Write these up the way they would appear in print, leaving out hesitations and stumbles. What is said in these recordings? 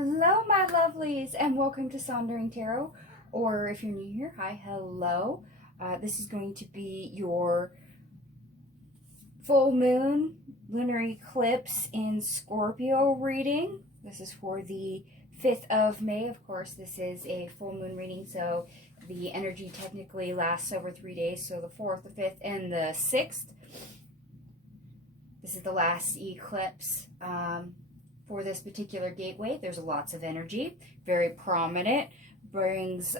Hello, my lovelies, and welcome to Sondering Tarot. Or if you're new here, hi, hello. This is going to be your full moon lunar eclipse in Scorpio reading. This is for the 5th of May. Of course, this is a full moon reading, so the energy technically lasts over 3 days. So the 4th, the 5th, and the 6th. This is the last eclipse. For this particular gateway, there's lots of energy, very prominent, brings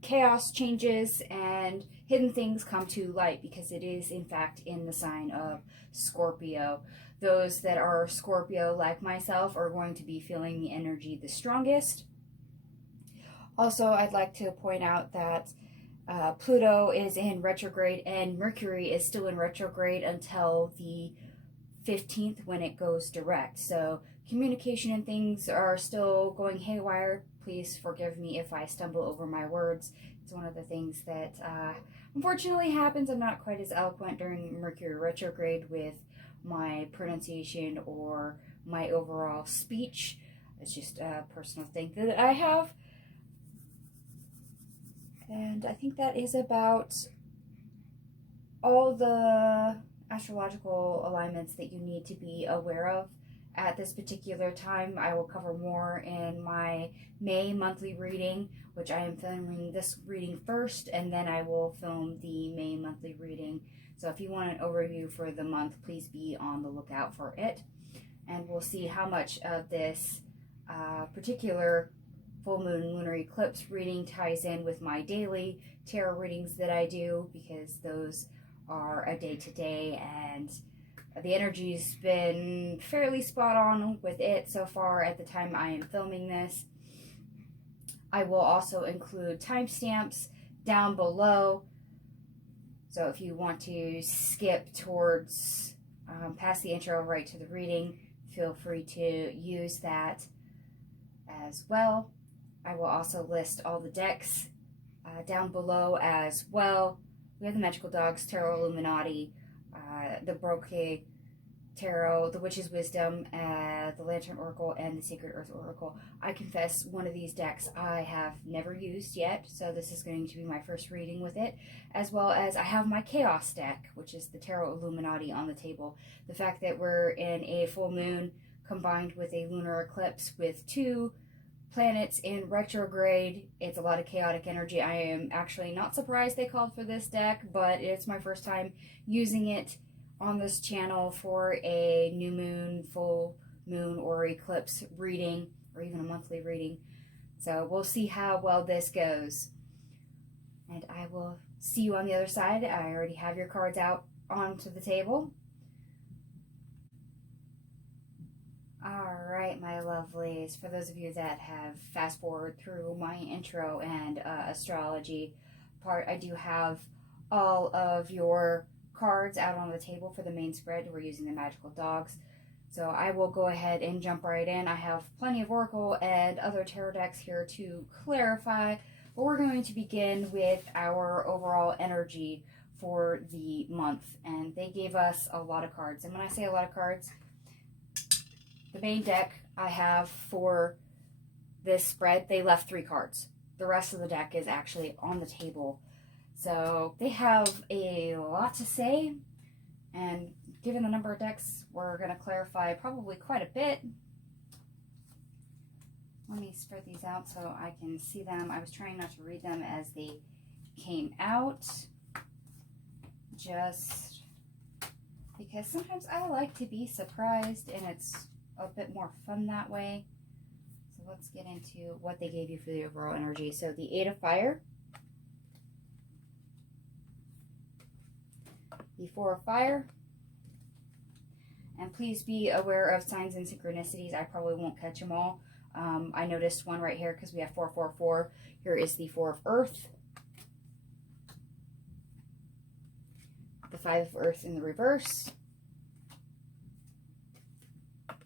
chaos, changes, and hidden things come to light because it is in fact in the sign of Scorpio. Those that are Scorpio like myself are going to be feeling the energy the strongest. Also, I'd like to point out that Pluto is in retrograde and Mercury is still in retrograde until the 15th when it goes direct. So communication and things are still going haywire. Please forgive me if I stumble over my words. It's one of the things that unfortunately happens. I'm not quite as eloquent during Mercury retrograde with my pronunciation or my overall speech. It's just a personal thing that I have. And I think that is about all the astrological alignments that you need to be aware of at this particular time. I will cover more in my May monthly reading, which I am filming this reading first, and then I will film the May monthly reading. So if you want an overview for the month, please be on the lookout for it. And we'll see how much of this particular full moon lunar eclipse reading ties in with my daily tarot readings that I do, because those are a day-to-day, and the energy's been fairly spot on with it so far at the time I am filming this. I will also include timestamps down below, so if you want to skip towards past the intro right to the reading, feel free to use that as well. I will also list all the decks down below as well. We have the Magical Dogs, Tarot Illuminati, the Baroque Tarot, the Witch's Wisdom, the Lantern Oracle, and the Sacred Earth Oracle. I confess one of these decks I have never used yet, so this is going to be my first reading with it, as well as I have my Chaos deck, which is the Tarot Illuminati, on the table. The fact that we're in a full moon combined with a lunar eclipse with two planets in retrograde, it's a lot of chaotic energy. I am actually not surprised they called for this deck, but it's my first time using it on this channel for a new moon, full moon, or eclipse reading, or even a monthly reading. So we'll see how well this goes. And I will see you on the other side. I already have your cards out onto the table. Alright, my lovelies, for those of you that have fast forward through my intro and astrology part, I do have all of your cards out on the table for the main spread. We're using the Magical Dogs, so I will go ahead and jump right in. I have plenty of Oracle and other tarot decks here to clarify, but we're going to begin with our overall energy for the month, and they gave us a lot of cards. And when I say a lot of cards, the main deck I have for this spread, they left 3 cards. The rest of the deck is actually on the table. So they have a lot to say, and given the number of decks, we're going to clarify probably quite a bit. Let me spread these out so I can see them. I was trying not to read them as they came out, just because sometimes I like to be surprised, and it's a bit more fun that way. So let's get into what they gave you for the overall energy. So the 8 of Fire, the 4 of Fire, and please be aware of signs and synchronicities. I probably won't catch them all. I noticed one right here because we have 444. Here is the 4 of Earth, the 5 of Earth in the reverse,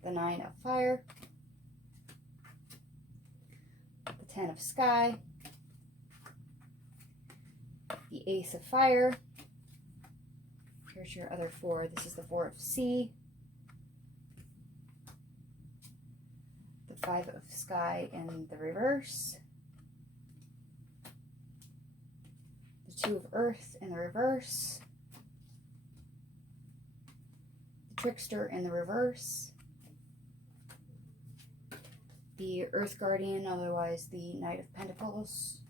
the 9 of Fire, the 10 of Sky, the Ace of Fire. Here's your other 4. This is the 4 of Sea, the Five of Sky in the reverse, the Two of Earth in the reverse, the Trickster in the reverse, the Earth Guardian, otherwise the Knight of Pentacles,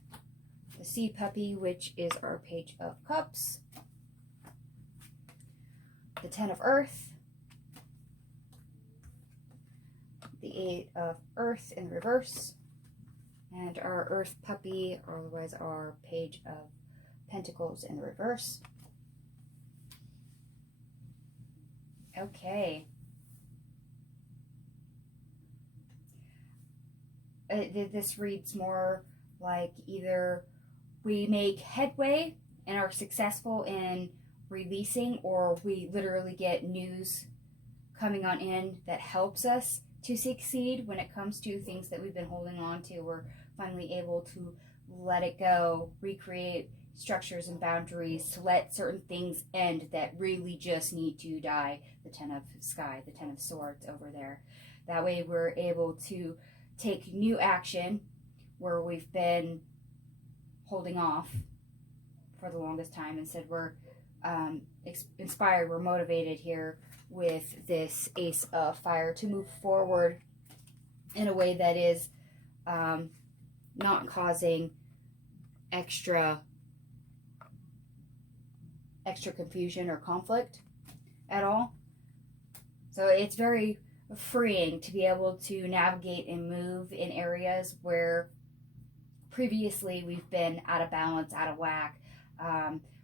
the Sea Puppy, which is our Page of Cups, the Ten of Earth, the Eight of Earth in reverse, and our Earth Puppy, or otherwise our Page of Pentacles in reverse. Okay. This reads more like either we make headway and are successful in releasing, or we literally get news coming on in that helps us to succeed when it comes to things that we've been holding on to. We're finally able to let it go, recreate structures and boundaries, to let certain things end that really just need to die. The Ten of Sky, the Ten of Swords over there. That way we're able to take new action where we've been holding off for the longest time. Instead, we're inspired, we're motivated here with this Ace of Fire to move forward in a way that is not causing extra confusion or conflict at all. So it's very freeing to be able to navigate and move in areas where previously we've been out of balance, out of whack.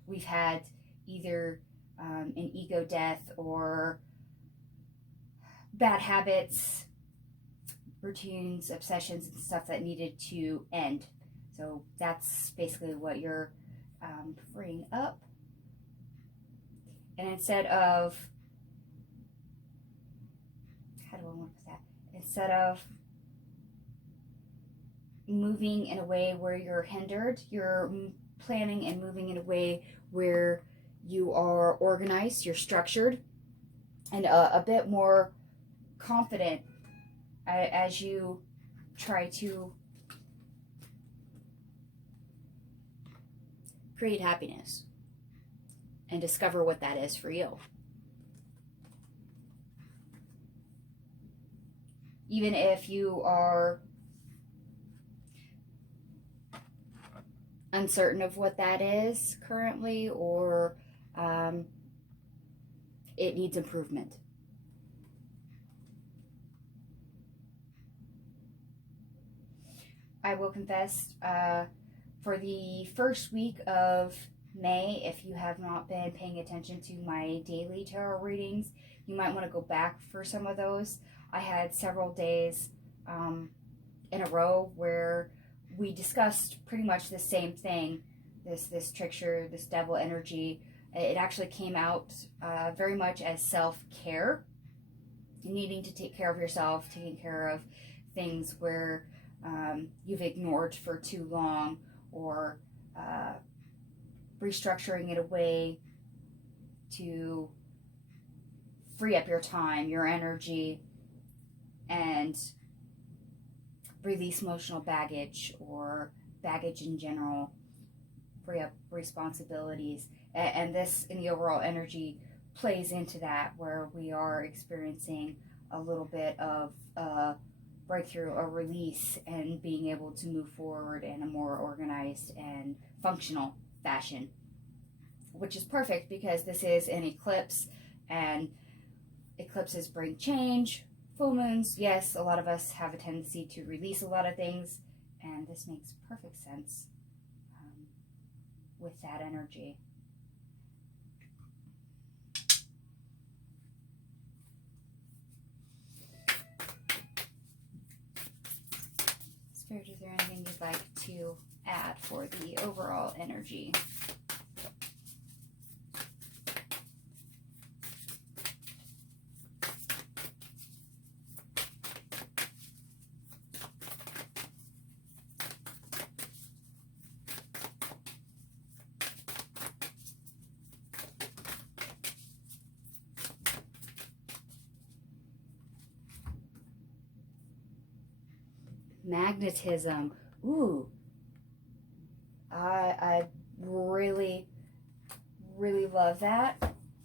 We've had either an ego death or bad habits, routines, obsessions, and stuff that needed to end. So that's basically what you're freeing up. And instead of, how do I want to put that? Instead of moving in a way where you're hindered, you're planning and moving in a way where you are organized, you're structured, and a bit more confident as you try to create happiness and discover what that is for you. Even if you are uncertain of what that is currently, or it needs improvement. I will confess, for the first week of May, if you have not been paying attention to my daily tarot readings, you might want to go back for some of those. I had several days in a row where we discussed pretty much the same thing, this trickster, this devil energy. It actually came out very much as self-care, needing to take care of yourself, taking care of things where you've ignored for too long, or restructuring in a way to free up your time, your energy, and release emotional baggage or baggage in general, free up responsibilities. And this, in the overall energy, plays into that, where we are experiencing a little bit of a breakthrough, a release, and being able to move forward in a more organized and functional fashion, which is perfect because this is an eclipse, and eclipses bring change. Full moons, yes, a lot of us have a tendency to release a lot of things, and this makes perfect sense with that energy. Spirit, is there anything you'd like to add for the overall energy? magnetism. Ooh, I really, really love that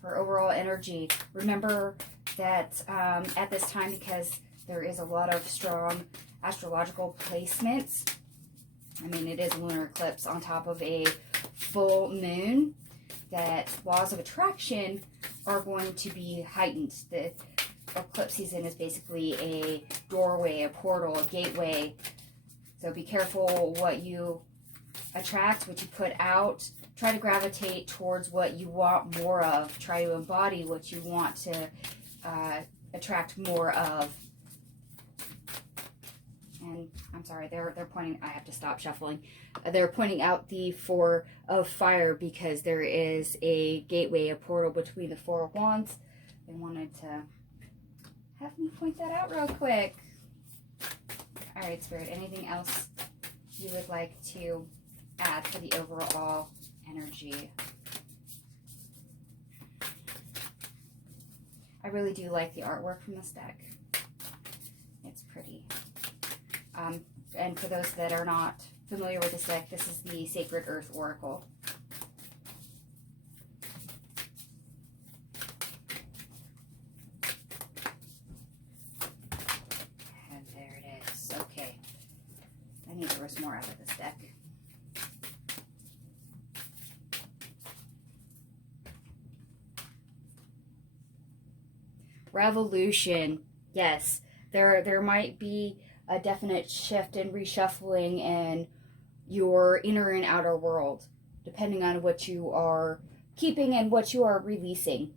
for overall energy. Remember that at this time, because there is a lot of strong astrological placements, I mean, it is a lunar eclipse on top of a full moon, that laws of attraction are going to be heightened. The eclipse season is basically a doorway, a portal, a gateway. So be careful what you attract, what you put out. Try to gravitate towards what you want more of. Try to embody what you want to attract more of. And I'm sorry, they're pointing, I have to stop shuffling. They're pointing out the Four of Fire because there is a gateway, a portal between the Four of Wands. They wanted to have me point that out real quick. All right, Spirit, anything else you would like to add for the overall energy? I really do like the artwork from this deck. It's pretty. And for those that are not familiar with this deck, this is the Sacred Earth Oracle. And there it is. Okay. I need to rip more out of this deck. Revolution. Yes. There might be a definite shift and reshuffling in your inner and outer world, depending on what you are keeping and what you are releasing.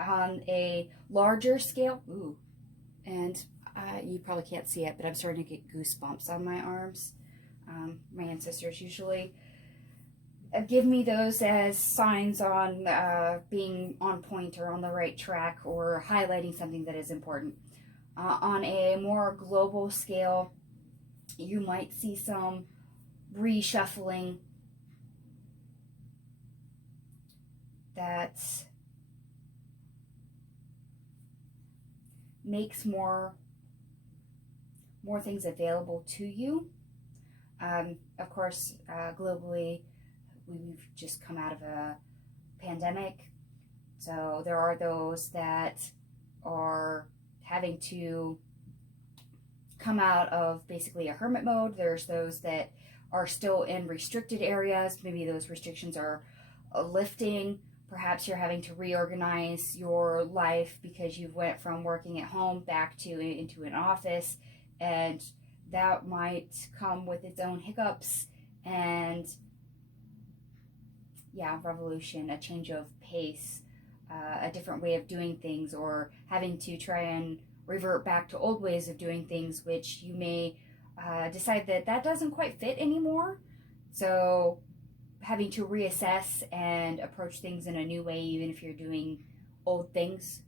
On a larger scale, ooh, and you probably can't see it, but I'm starting to get goosebumps on my arms. My ancestors usually give me those as signs on being on point or on the right track or highlighting something that is important. On a more global scale, you might see some reshuffling that makes more things available to you. Of course, globally, we've just come out of a pandemic, so there are those that are having to come out of basically a hermit mode. There's those that are still in restricted areas. Maybe those restrictions are lifting. Perhaps you're having to reorganize your life because you went from working at home back to into an office, and that might come with its own hiccups and revolution, a change of pace, a different way of doing things, or having to try and revert back to old ways of doing things, which you may decide that doesn't quite fit anymore. So having to reassess and approach things in a new way, even if you're doing old things,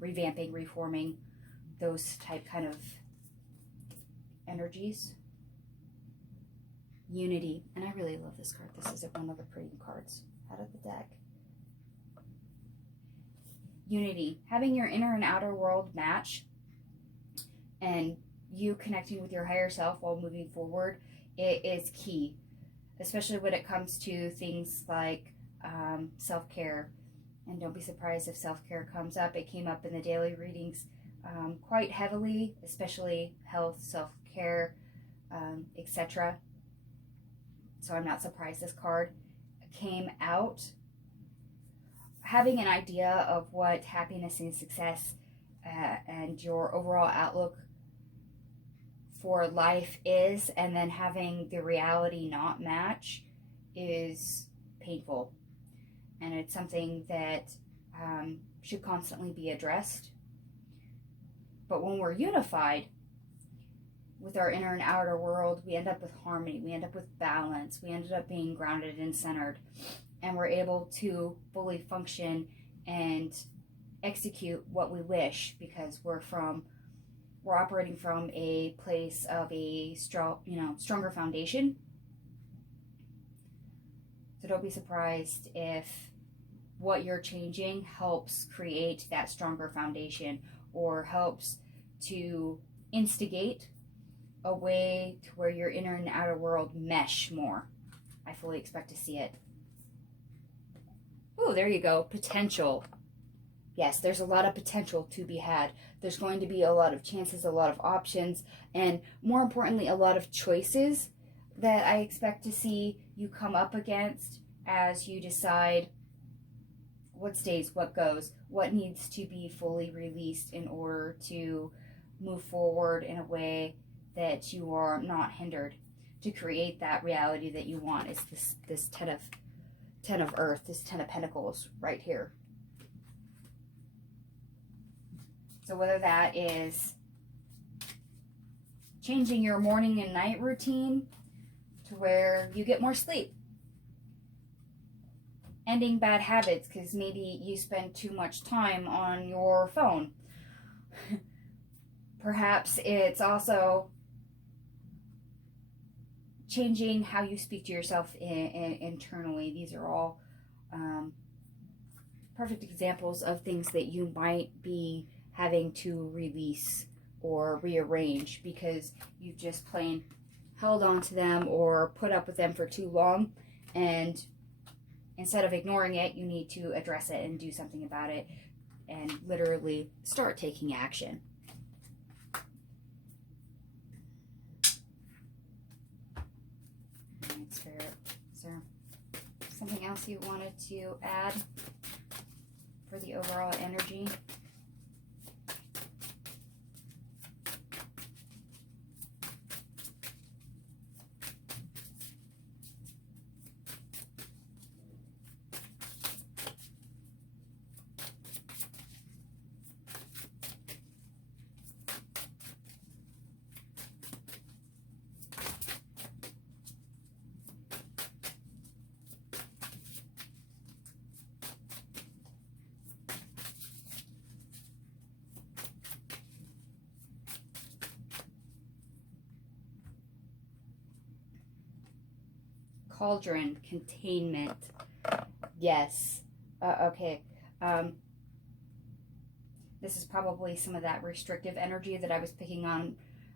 revamping, reforming, those kind of energies. Unity. And I really love this card. This is one of the pretty cards out of the deck. Unity. Having your inner and outer world match and you connecting with your higher self while moving forward, it is key. Especially when it comes to things like self-care. And don't be surprised if self-care comes up. It came up in the daily readings quite heavily, especially health, self-care, etc. So I'm not surprised this card came out. Having an idea of what happiness and success and your overall outlook for life is, and then having the reality not match, is painful. And it's something that should constantly be addressed. But when we're unified with our inner and outer world, we end up with harmony, we end up with balance, we ended up being grounded and centered, and we're able to fully function and execute what we wish, because we're operating from a place of a stronger foundation. So don't be surprised if what you're changing helps create that stronger foundation, or helps to instigate a way to where your inner and outer world mesh more. I fully expect to see it. Oh, there you go. Potential. Yes, there's a lot of potential to be had. There's going to be a lot of chances, a lot of options, and more importantly, a lot of choices that I expect to see you come up against as you decide what stays, what goes, what needs to be fully released in order to move forward in a way that you are not hindered to create that reality that you want. It's this ten of earth, this 10 of pentacles right here. So whether that is changing your morning and night routine to where you get more sleep, ending bad habits because maybe you spend too much time on your phone. Perhaps it's also changing how you speak to yourself internally. These are all perfect examples of things that you might be having to release or rearrange because you've just plain held on to them or put up with them for too long, and instead of ignoring it, you need to address it and do something about it and literally start taking action. Alright, Spirit, is there something else you wanted to add for the overall energy? Cauldron, containment. Yes. Okay. This is probably some of that restrictive energy that I was picking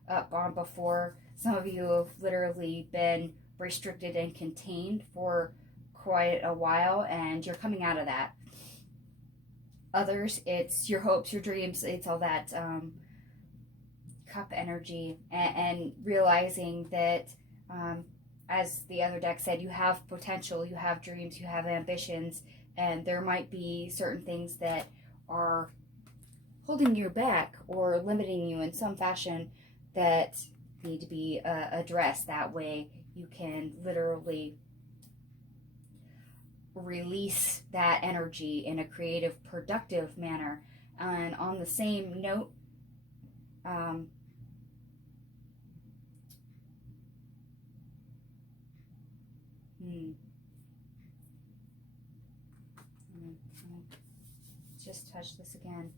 up on before. Some of you have literally been restricted and contained for quite a while, and you're coming out of that. Others, it's your hopes, your dreams, it's all that cup energy, and realizing that as the other deck said, you have potential, you have dreams, you have ambitions, and there might be certain things that are holding you back or limiting you in some fashion that need to be addressed. That way you can literally release that energy in a creative, productive manner. And on the same note, just touch this again.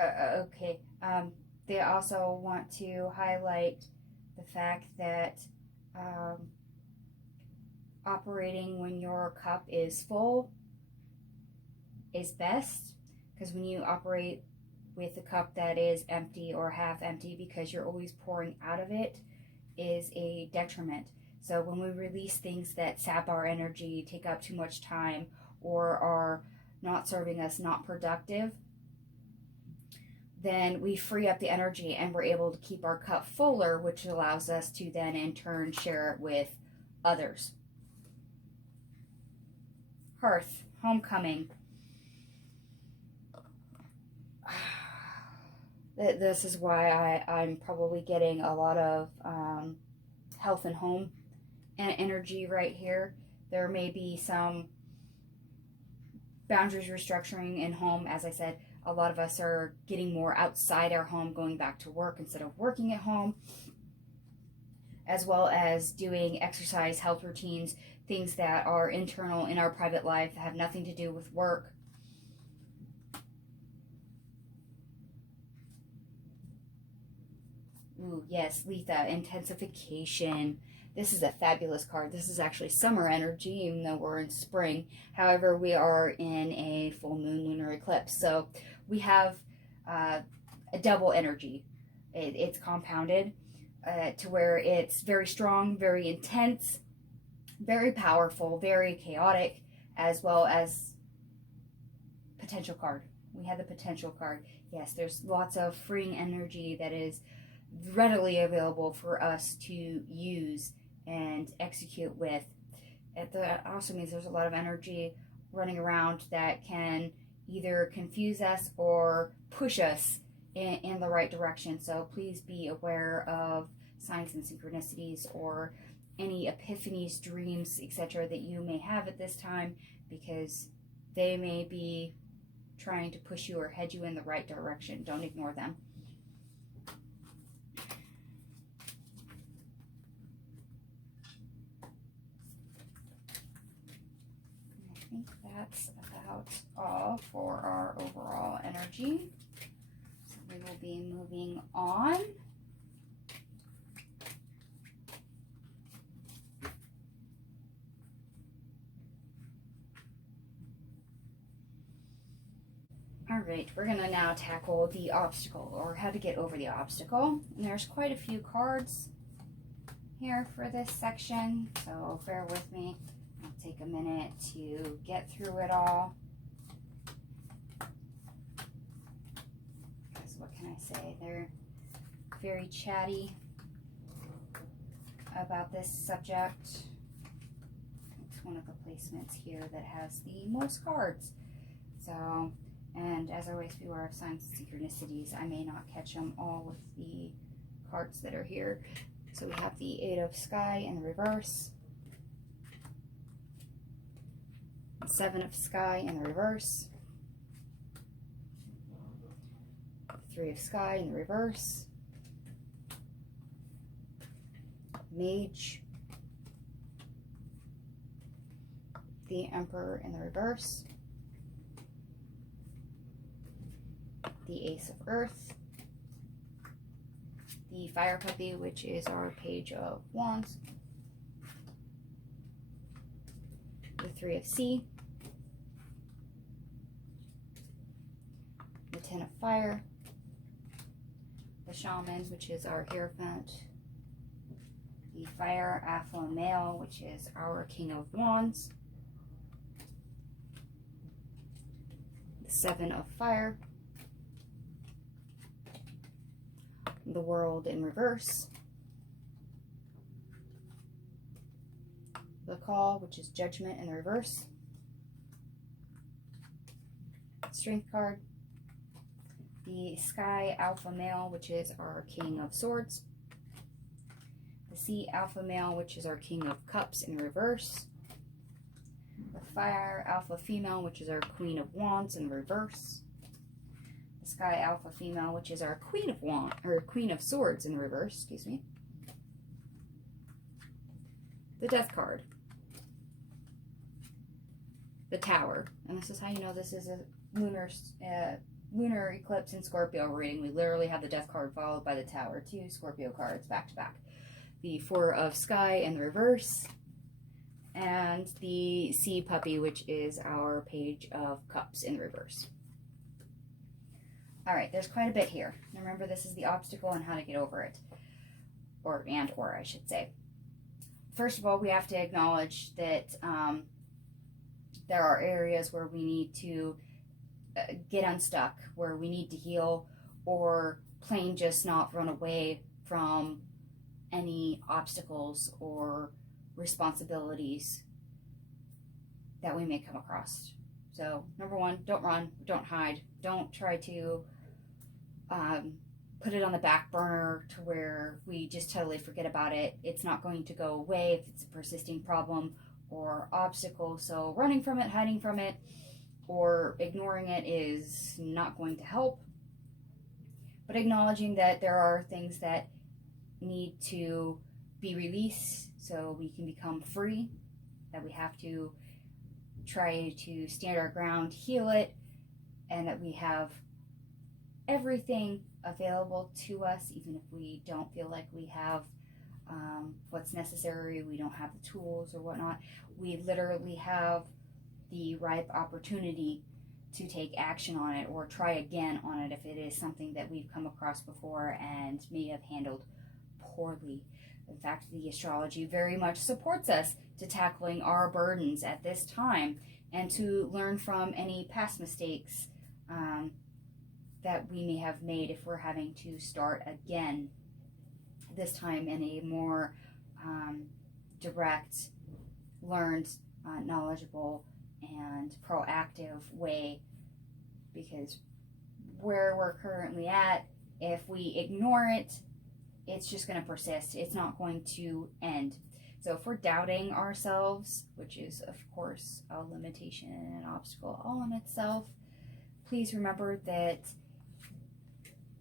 Okay. They also want to highlight the fact that operating when your cup is full is best, because when you operate with a cup that is empty or half empty because you're always pouring out of it is a detriment. So when we release things that sap our energy, take up too much time, or are not serving us, not productive, then we free up the energy and we're able to keep our cup fuller, which allows us to then in turn share it with others. Hearth, homecoming. This is why I'm probably getting a lot of health and home and energy right here. There may be some boundaries restructuring in home. As I said, a lot of us are getting more outside our home, going back to work instead of working at home, as well as doing exercise, health routines, things that are internal in our private life that have nothing to do with work. Ooh, yes, Letha, intensification. This is a fabulous card. This is actually summer energy, even though we're in spring. However, we are in a full moon lunar eclipse. So we have a double energy. It's compounded to where it's very strong, very intense, very powerful, very chaotic, as well as potential card. We have the potential card. Yes, there's lots of freeing energy that is readily available for us to use and execute with. That also means there's a lot of energy running around that can either confuse us or push us in the right direction. So please be aware of signs and synchronicities or any epiphanies, dreams, etc. that you may have at this time, because they may be trying to push you or head you in the right direction. Don't ignore them. I think that's about all for our overall energy. So we will be moving on. All right, we're going to now tackle the obstacle, or how to get over the obstacle. And there's quite a few cards here for this section, so bear with me. I'll take a minute to get through it all. Because what can I say? They're very chatty about this subject. It's one of the placements here that has the most cards. So, and as always, beware of signs and synchronicities. I may not catch them all with the cards that are here. So we have the Eight of Sky in the reverse, Seven of Sky in the reverse, Three of Sky in the reverse, Mage, the Emperor in the reverse, the Ace of Earth, the Fire Puppy, which is our Page of Wands, the Three of Sea, the Ten of Fire, the Shaman, which is our Hierophant, the Fire Alpha Male, which is our King of Wands, the Seven of Fire, the World in reverse, the Call, which is Judgment in reverse, Strength card, the Sky Alpha Male, which is our King of Swords, the Sea Alpha Male, which is our King of Cups in reverse, the Fire Alpha Female, which is our Queen of Wands in reverse, Sky Alpha Female, which is our Queen of Wands, or Queen of Swords in reverse, excuse me. The Death card. The Tower. And this is how you know this is a lunar eclipse in Scorpio reading. We literally have the Death card followed by the Tower. 2 Scorpio cards back to back. The Four of Sky in reverse. And the Sea Puppy, which is our Page of Cups in reverse. All right, there's quite a bit here. Remember, this is the obstacle and how to get over it. Or I should say. First of all, we have to acknowledge that there are areas where we need to get unstuck, where we need to heal, or plain just not run away from any obstacles or responsibilities that we may come across. So, number one, don't run, don't hide, don't try to put it on the back burner to where we just totally forget about it. It's not going to go away if it's a persisting problem or obstacle. So running from it, hiding from it, or ignoring it is not going to help. But acknowledging that there are things that need to be released so we can become free, that we have to try to stand our ground, heal it, and that we have everything available to us, even if we don't feel like we have what's necessary, we don't have the tools or whatnot. We literally have the ripe opportunity to take action on it or try again on it if it is something that we've come across before and may have handled poorly. In fact, the astrology very much supports us to tackling our burdens at this time and to learn from any past mistakes that we may have made if we're having to start again, this time in a more direct, learned, knowledgeable, and proactive way. Because where we're currently at, if we ignore it, it's just going to persist. It's not going to end. So if we're doubting ourselves, which is of course a limitation and an obstacle all in itself, please remember that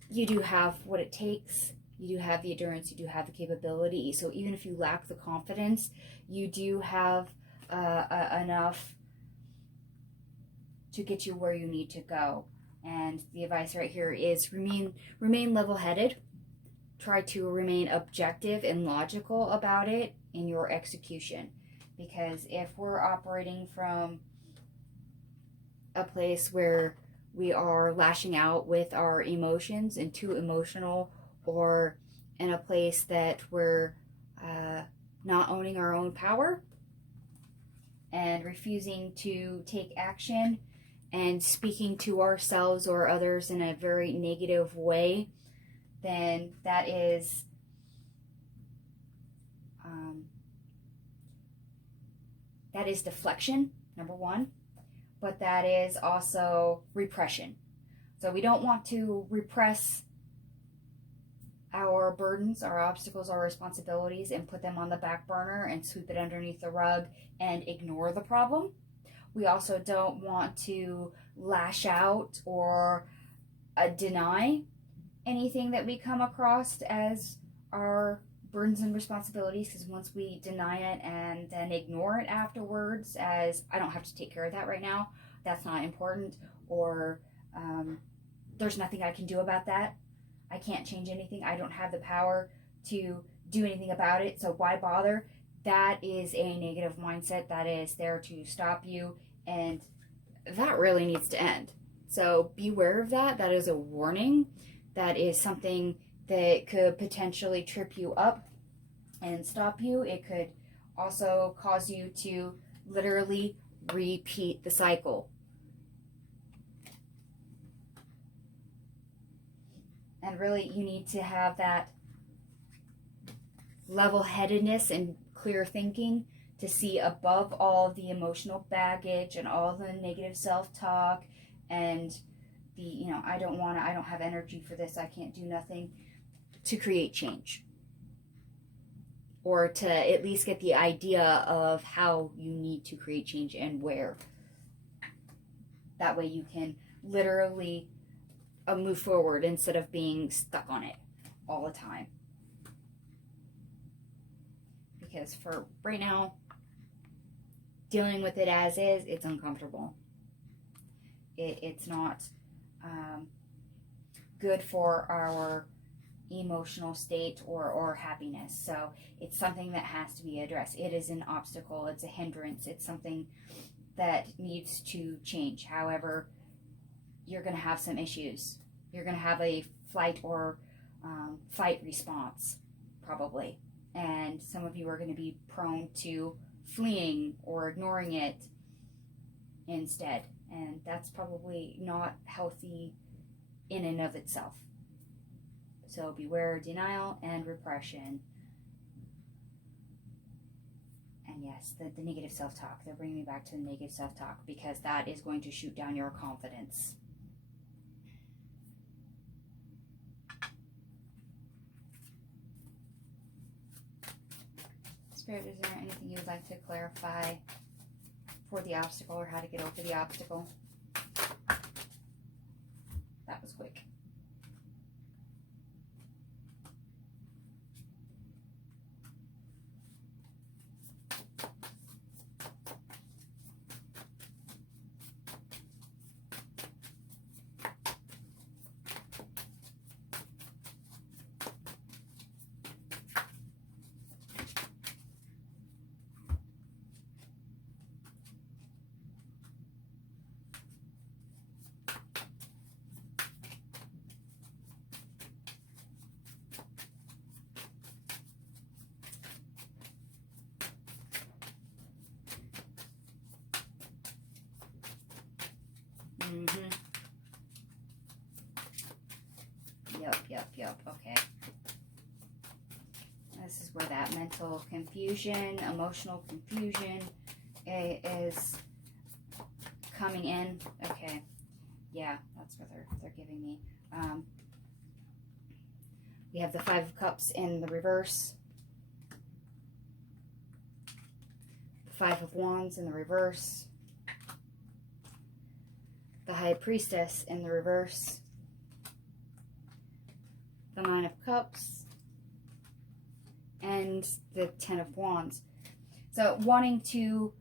you do have what it takes. You do have the endurance, you do have the capability. So even if you lack the confidence, you do have enough to get you where you need to go. And the advice right here is remain level-headed. Try to remain objective and logical about it in your execution. Because if we're operating from a place where we are lashing out with our emotions and too emotional, or in a place that we're not owning our own power and refusing to take action and speaking to ourselves or others in a very negative way, then that is deflection, number one, but that is also repression. So we don't want to repress our burdens, our obstacles, our responsibilities, and put them on the back burner and sweep it underneath the rug and ignore the problem. We also don't want to lash out or deny anything that we come across as our burdens and responsibilities, because once we deny it and then ignore it afterwards as, I don't have to take care of that right now, that's not important, or there's nothing I can do about that, I can't change anything, I don't have the power to do anything about it, so why bother? That is a negative mindset that is there to stop you, and that really needs to end. So beware of that. That is a warning. That is something that could potentially trip you up and stop you. It could also cause you to literally repeat the cycle. And really, you need to have that level-headedness and clear thinking to see above all the emotional baggage and all the negative self-talk and the, I don't have energy for this, I can't do nothing, to create change. Or to at least get the idea of how you need to create change and where. That way you can literally move forward instead of being stuck on it all the time. Because for right now, dealing with it as is, it's uncomfortable. It's not good for our emotional state or happiness. So it's something that has to be addressed. It is an obstacle, it's a hindrance, it's something that needs to change. However, you're going to have some issues. You're going to have a flight or fight response, probably. And some of you are going to be prone to fleeing or ignoring it instead. And that's probably not healthy in and of itself. So beware denial and repression. And yes, the negative self-talk. They're bringing me back to the negative self-talk because that is going to shoot down your confidence. Spirit, is there anything you would like to clarify for the obstacle or how to get over the obstacle? That was quick. Mm-hmm. Yep. Okay. This is where that mental confusion, emotional confusion is coming in. Okay. Yeah, that's what they're giving me. We have the Five of Cups in the reverse. The Five of Wands in the reverse. The High Priestess in the reverse. The Nine of Cups. And the Ten of Wands. So wanting to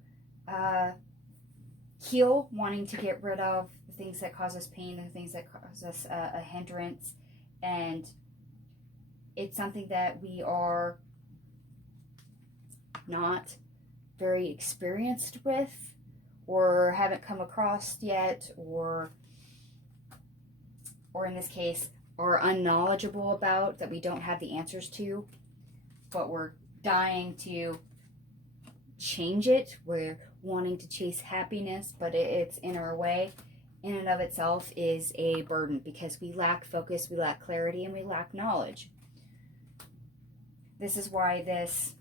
heal, wanting to get rid of the things that cause us pain, the things that cause us a hindrance. And it's something that we are not very experienced with, or haven't come across yet, or in this case, are unknowledgeable about, that we don't have the answers to, but we're dying to change it. We're wanting to chase happiness, but it's in our way. In and of itself is a burden, because we lack focus, we lack clarity, and we lack knowledge. This is why this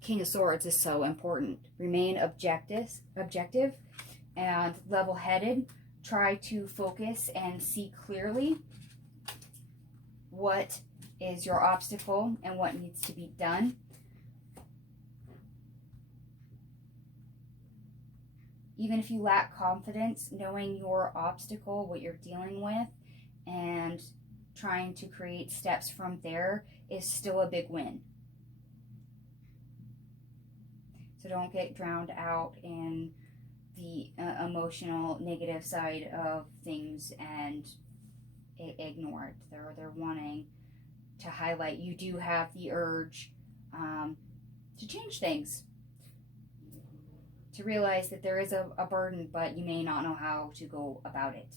King of Swords is so important. Remain objective and level-headed. Try to focus and see clearly what is your obstacle and what needs to be done. Even if you lack confidence, knowing your obstacle, what you're dealing with, and trying to create steps from there is still a big win. So don't get drowned out in the emotional negative side of things and ignore it. They're wanting to highlight you do have the urge to change things, to realize that there is a burden, but you may not know how to go about it.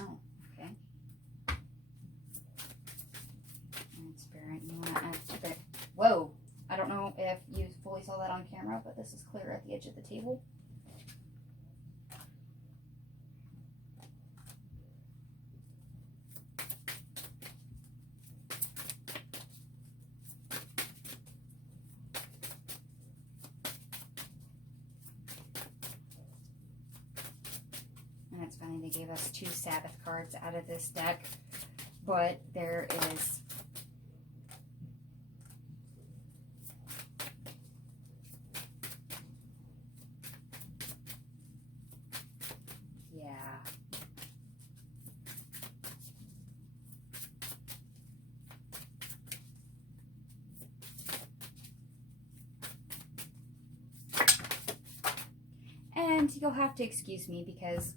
Oh, okay. And Spirit, you want to activate. Whoa! I don't know if you fully saw that on camera, but this is clear at the edge of the table. And it's funny, they gave us 2 Sabbath cards out of this deck, but there is and you'll have to excuse me because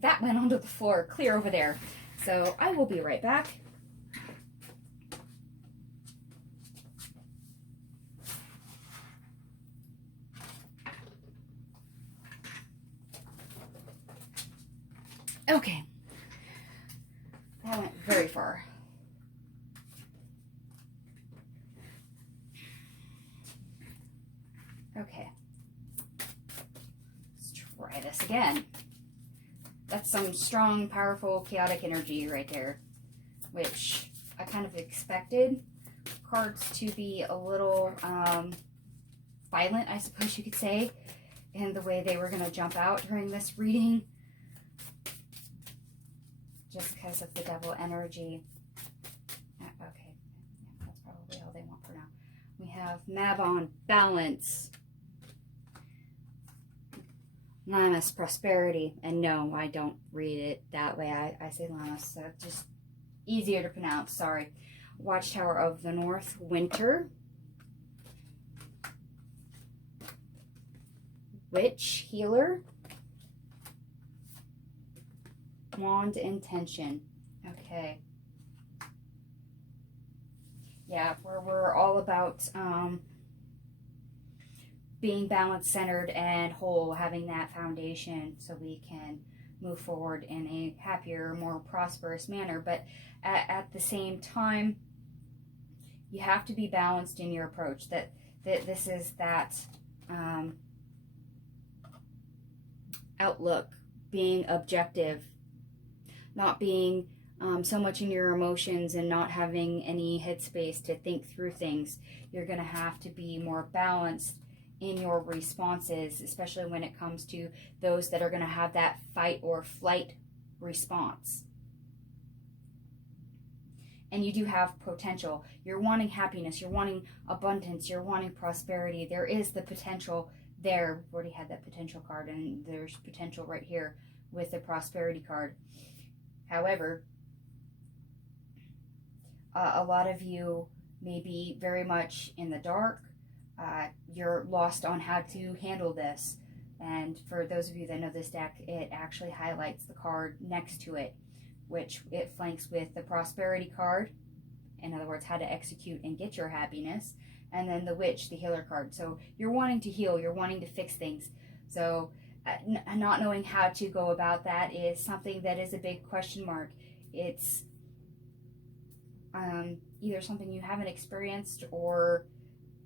that went onto the floor clear over there. So I will be right back. Okay. That went very far. Okay. Let's try this again. That's some strong, powerful, chaotic energy right there, which I kind of expected cards to be a little violent, I suppose you could say, in the way they were going to jump out during this reading, just because of the devil energy. Okay, yeah, that's probably all they want for now. We have Mabon, balance. Lammas, prosperity. And no, I don't read it that way. I say Lammas, so just easier to pronounce, sorry. Watchtower of the North, winter. Witch, healer. Wand, intention. Okay. Yeah, we're all about being balanced, centered, and whole, having that foundation so we can move forward in a happier, more prosperous manner. But at the same time, you have to be balanced in your approach. That this is that outlook, being objective, not being so much in your emotions and not having any headspace to think through things. You're going to have to be more balanced in your responses, especially when it comes to those that are going to have that fight or flight response. And you do have potential. You're wanting happiness, you're wanting abundance, you're wanting prosperity. There is the potential there. We've already had that potential card, and there's potential right here with the prosperity card. However, a lot of you may be very much in the dark. You're lost on how to handle this. And for those of you that know this deck, it actually highlights the card next to it, which it flanks with the prosperity card. In other words, how to execute and get your happiness. And then the witch, the healer card. So you're wanting to heal, you're wanting to fix things. So not knowing how to go about that is something that is a big question mark. It's either something you haven't experienced, or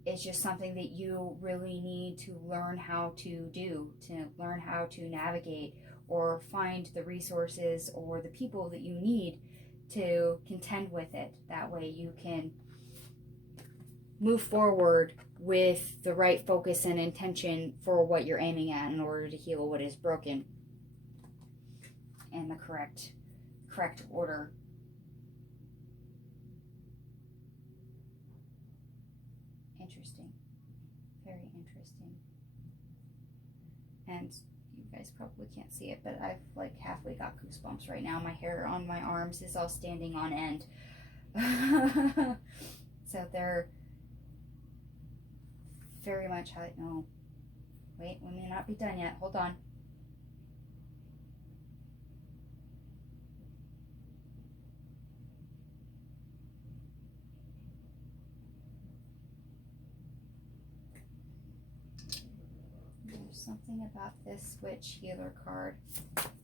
it's just something that you really need to learn how to do, to learn how to navigate, or find the resources or the people that you need to contend with it. That way you can move forward with the right focus and intention for what you're aiming at in order to heal what is broken in the correct order. Interesting. Very interesting. And you guys probably can't see it, but I've like halfway got goosebumps right now. My hair on my arms is all standing on end. So they're very much no. Wait, we may not be done yet. Hold on. Something about this witch healer card.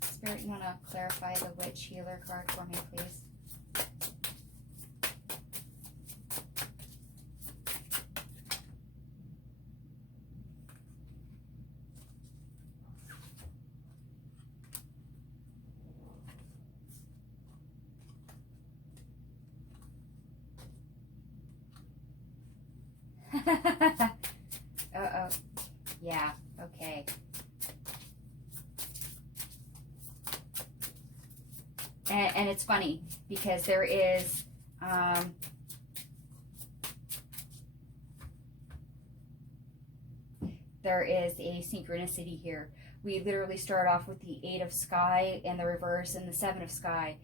Spirit, you want to clarify the witch healer card for me, please? Uh-oh. Yeah, okay. And it's funny because there is a synchronicity here. We literally start off with the 8 of sky in the reverse and the 7 of sky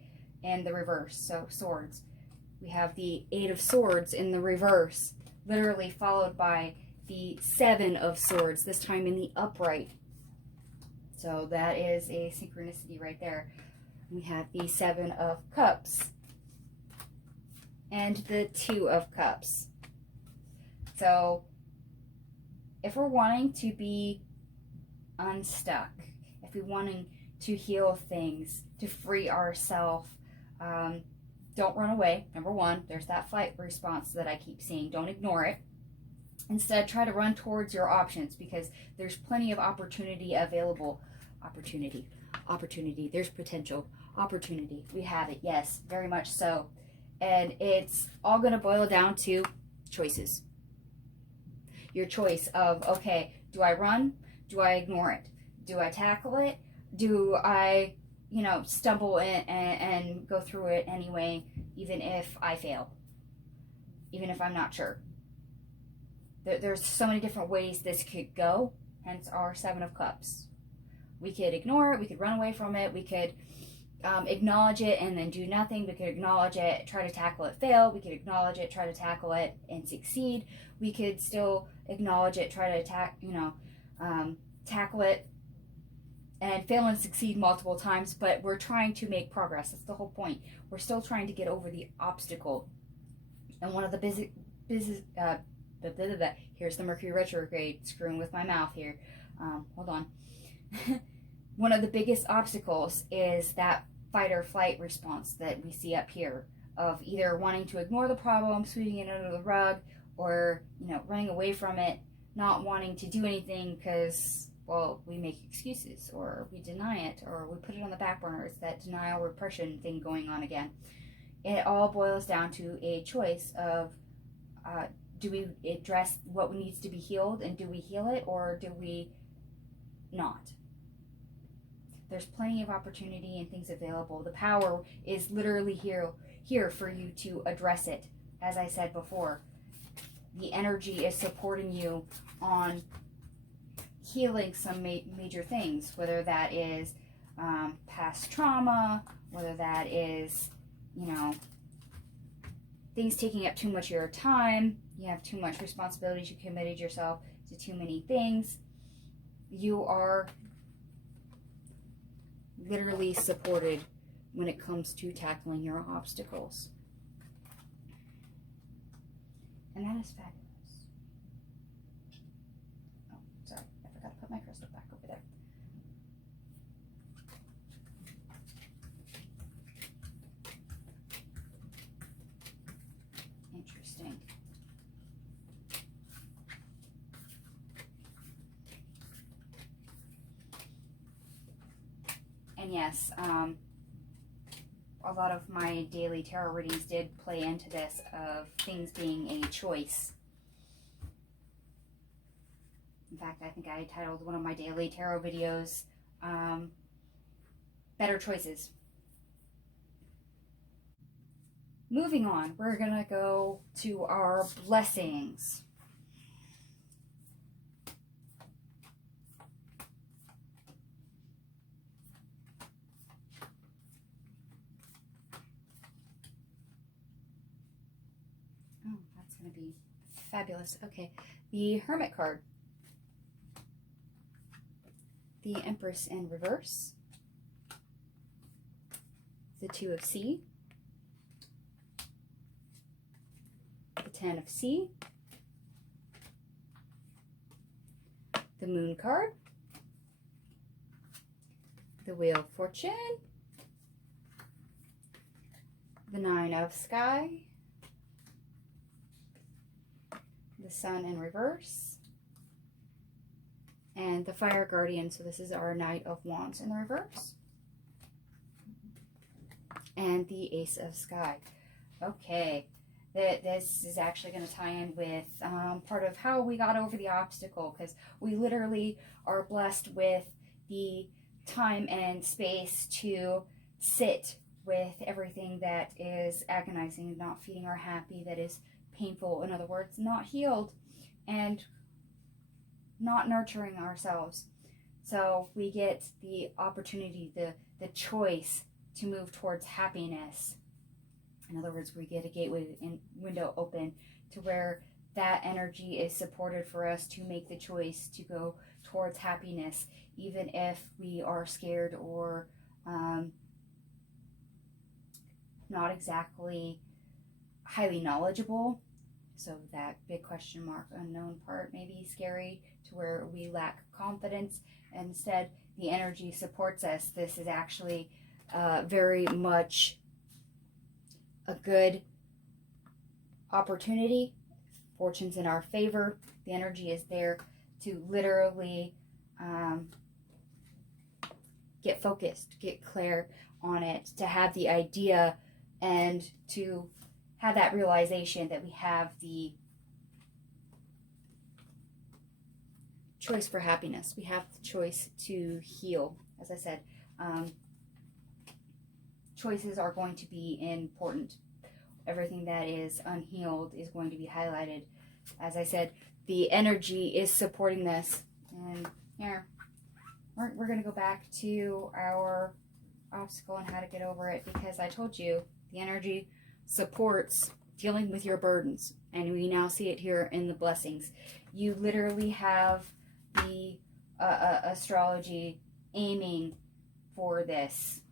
in the reverse. So swords. We have the 8 of swords in the reverse, literally followed by the 7 of swords, this time in the upright. So that is a synchronicity right there. We have the 7 of cups and the 2 of cups. So if we're wanting to be unstuck, if we're wanting to heal things, to free ourselves, don't run away. Number one, there's that fight response that I keep seeing. Don't ignore it. Instead, try to run towards your options, because there's plenty of opportunity available. Opportunity. There's potential. Opportunity. We have it. Yes, very much so. And it's all going to boil down to choices. Your choice of, okay, do I run? Do I ignore it? Do I tackle it? Do I, stumble in and go through it anyway, even if I fail? Even if I'm not sure? There's so many different ways this could go, hence our 7 of cups. We could ignore it, we could run away from it, we could acknowledge it and then do nothing. We could acknowledge it, try to tackle it, fail. We could acknowledge it, try to tackle it, and succeed. We could still acknowledge it, try to tackle it, and fail and succeed multiple times, but we're trying to make progress. That's the whole point. We're still trying to get over the obstacle. And one of the here's the Mercury retrograde, screwing with my mouth here. Hold on. One of the biggest obstacles is that fight or flight response that we see up here, of either wanting to ignore the problem, sweeping it under the rug, or running away from it, not wanting to do anything because, well, we make excuses, or we deny it, or we put it on the back burner. It's that denial repression thing going on again. It all boils down to a choice of, do we address what needs to be healed, and do we heal it, or do we not? There's plenty of opportunity and things available. The power is literally here for you to address it. As I said before, the energy is supporting you on healing some major things, whether that is past trauma, whether that is, things taking up too much of your time. You have too much responsibilities. You committed yourself to too many things. You are literally supported when it comes to tackling your obstacles. And that is fabulous. Oh, sorry. I forgot to put my crystal back over there. Interesting. And yes, a lot of my daily tarot readings did play into this of things being a choice. In fact, I think I titled one of my daily tarot videos, Better Choices. Moving on, we're going to go to our blessings. Oh, that's going to be fabulous. Okay, the Hermit card. The Empress in reverse. The Two of Sea. The Ten of Sea. The Moon card. The Wheel of Fortune. The Nine of Sky. The Sun in reverse. And the Fire Guardian. So this is our Knight of Wands in reverse. And the Ace of Sky. Okay, this is actually going to tie in with part of how we got over the obstacle, because we literally are blessed with the time and space to sit with everything that is agonizing, not feeding our happy, that is painful, in other words, not healed, and not nurturing ourselves. So we get the opportunity, the choice to move towards happiness. In other words, we get a gateway and window open to where that energy is supported for us to make the choice to go towards happiness, even if we are scared or not exactly highly knowledgeable. So that big question mark, unknown part may be scary to where we lack confidence. Instead, the energy supports us. This is actually very much a good opportunity. Fortune's in our favor. The energy is there to literally get focused, get clear on it, to have the idea and to have that realization that we have the choice for happiness. We have the choice to heal. As I said, choices are going to be important. Everything that is unhealed is going to be highlighted. As I said, the energy is supporting this. And here, we're going to go back to our obstacle and how to get over it, because I told you the energy supports dealing with your burdens. And we now see it here in the blessings. You literally have the astrology aiming for this.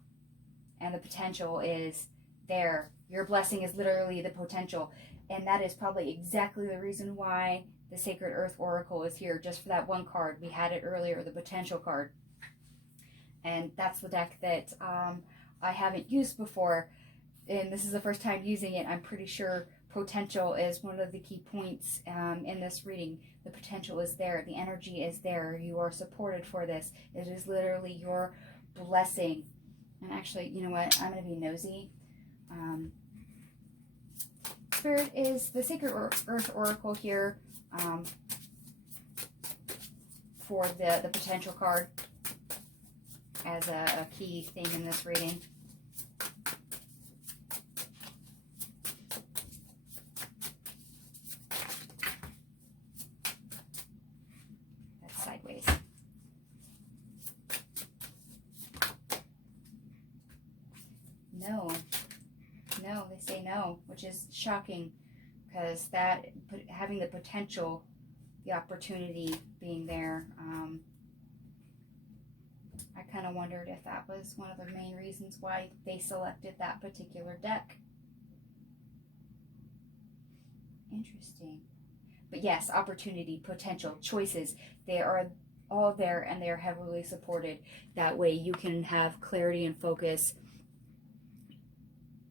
And the potential is there. Your blessing is literally the potential. And that is probably exactly the reason why the Sacred Earth Oracle is here, just for that one card. We had it earlier, the potential card. And that's the deck that I haven't used before. And this is the first time using it. I'm pretty sure potential is one of the key points in this reading. The potential is there. The energy is there. You are supported for this. It is literally your blessing. And actually, you know what? I'm going to be nosy. Spirit is the Sacred Earth Oracle here for the potential card as a key thing in this reading. That's sideways. No. No, they say no, which is shocking because that having the potential, the opportunity being there, I kind of wondered if that was one of the main reasons why they selected that particular deck. Interesting. But yes, opportunity, potential, choices, they are all there and they are heavily supported. That way you can have clarity and focus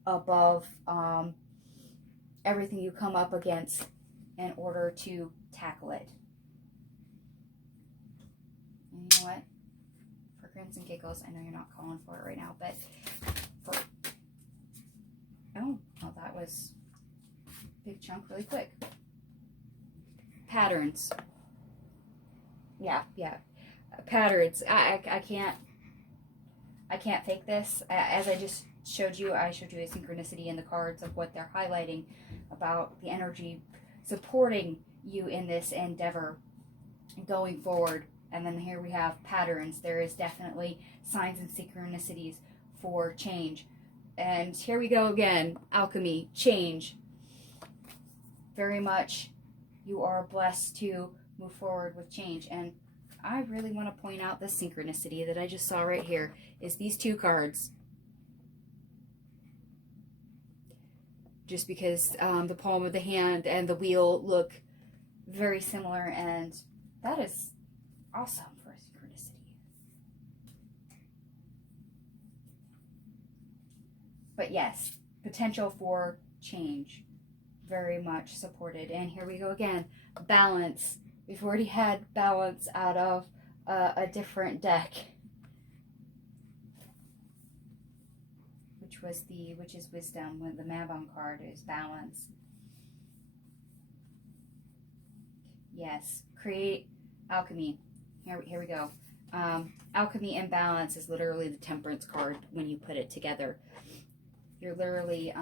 above everything you come up against in order to tackle it. And you know what? For grins and giggles, I know you're not calling for it right now, but for... Oh, that was a big chunk really quick. Patterns. Yeah. Patterns. I can't fake this. As I just showed you, I showed you a synchronicity in the cards of what they're highlighting about the energy supporting you in this endeavor going forward. And then here we have patterns. There is definitely signs and synchronicities for change. And here we go again. Alchemy, change. Very much you are blessed to move forward with change. And I really want to point out the synchronicity that I just saw right here is these two cards. Just because the palm of the hand and the wheel look very similar, and that is awesome for synchronicity. But yes, potential for change, very much supported. And here we go again, balance. We've already had balance out of a different deck, which is wisdom. When the Mabon card is balance. Yes, create alchemy. Here we go. Alchemy and balance is literally the temperance card when you put it together. You're literally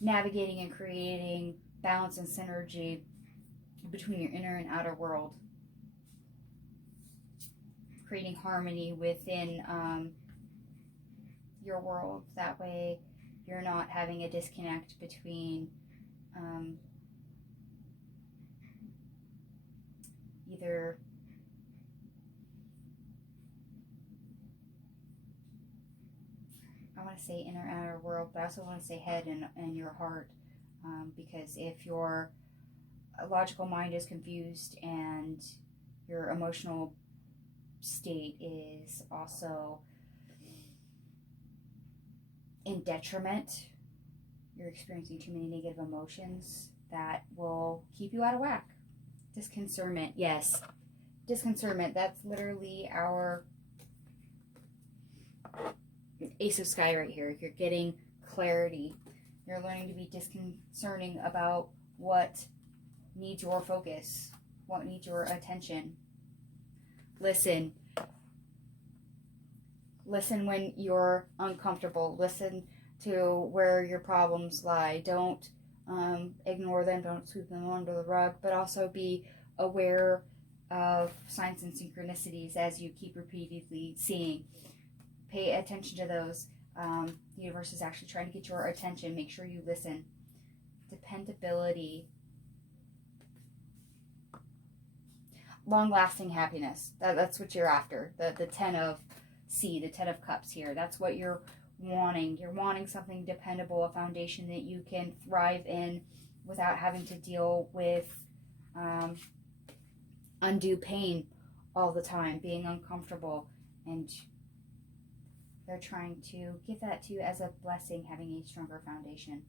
navigating and creating balance and synergy between your inner and outer world. Creating harmony within your world. That way you're not having a disconnect between either I want to say inner and outer world, but I also want to say head and your heart, because if your logical mind is confused and your emotional state is also in detriment, you're experiencing too many negative emotions, that will keep you out of whack. Disconcernment, yes. Disconcernment, that's literally our Ace of Sky right here. You're getting clarity. You're learning to be disconcerting about what needs your focus, what needs your attention. Listen. Listen when you're uncomfortable. Listen to where your problems lie. Don't ignore them. Don't sweep them under the rug. But also be aware of signs and synchronicities as you keep repeatedly seeing. Pay attention to those. The universe is actually trying to get your attention. Make sure you listen. Dependability. Long-lasting happiness. That's what you're after. The 10 of C, the 10 of Cups here. That's what you're wanting. You're wanting something dependable, a foundation that you can thrive in without having to deal with undue pain all the time, being uncomfortable. And They're trying to give that to you as a blessing, having a stronger foundation.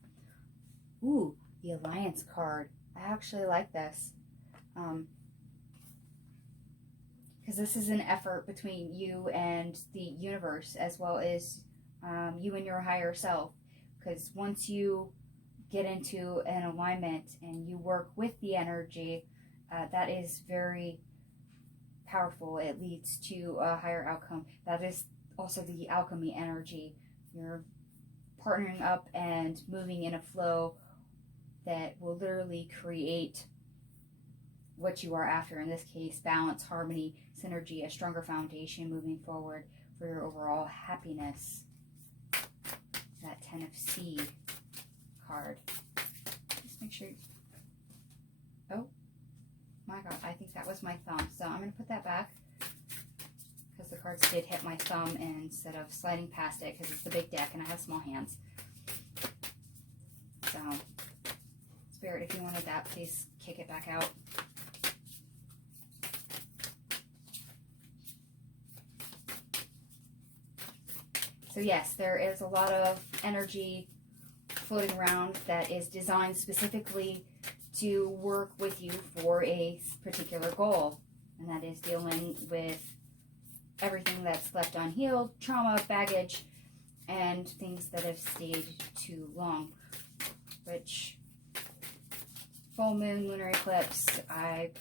Ooh, the Alliance card. I actually like this. Because this is an effort between you and the universe, as well as you and your higher self. Because once you get into an alignment and you work with the energy, that is very powerful. It leads to a higher outcome. That is also the alchemy energy. You're partnering up and moving in a flow that will literally create what you are after. In this case, balance, harmony, synergy, a stronger foundation moving forward for your overall happiness. That 10 of C card. Just make sure. Oh my God, I think that was my thumb. So I'm going to put that back because the cards did hit my thumb instead of sliding past it because it's the big deck and I have small hands. So, Spirit, if you wanted that, please kick it back out. So yes, there is a lot of energy floating around that is designed specifically to work with you for a particular goal. And that is dealing with everything that's left unhealed, trauma, baggage, and things that have stayed too long. Which, full moon, lunar eclipse, I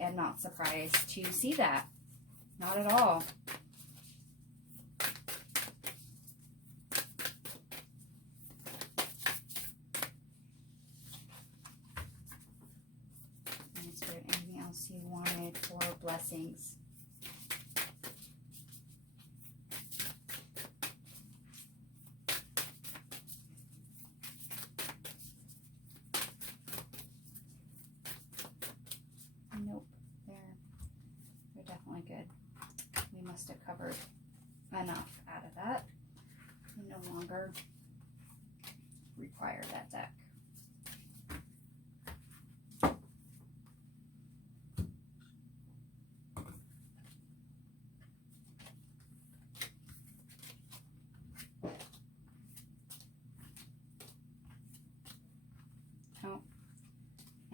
am not surprised to see that. Not at all. You wanted for blessings. Nope, they're definitely good. We must have covered enough out of that. We no longer require that deck.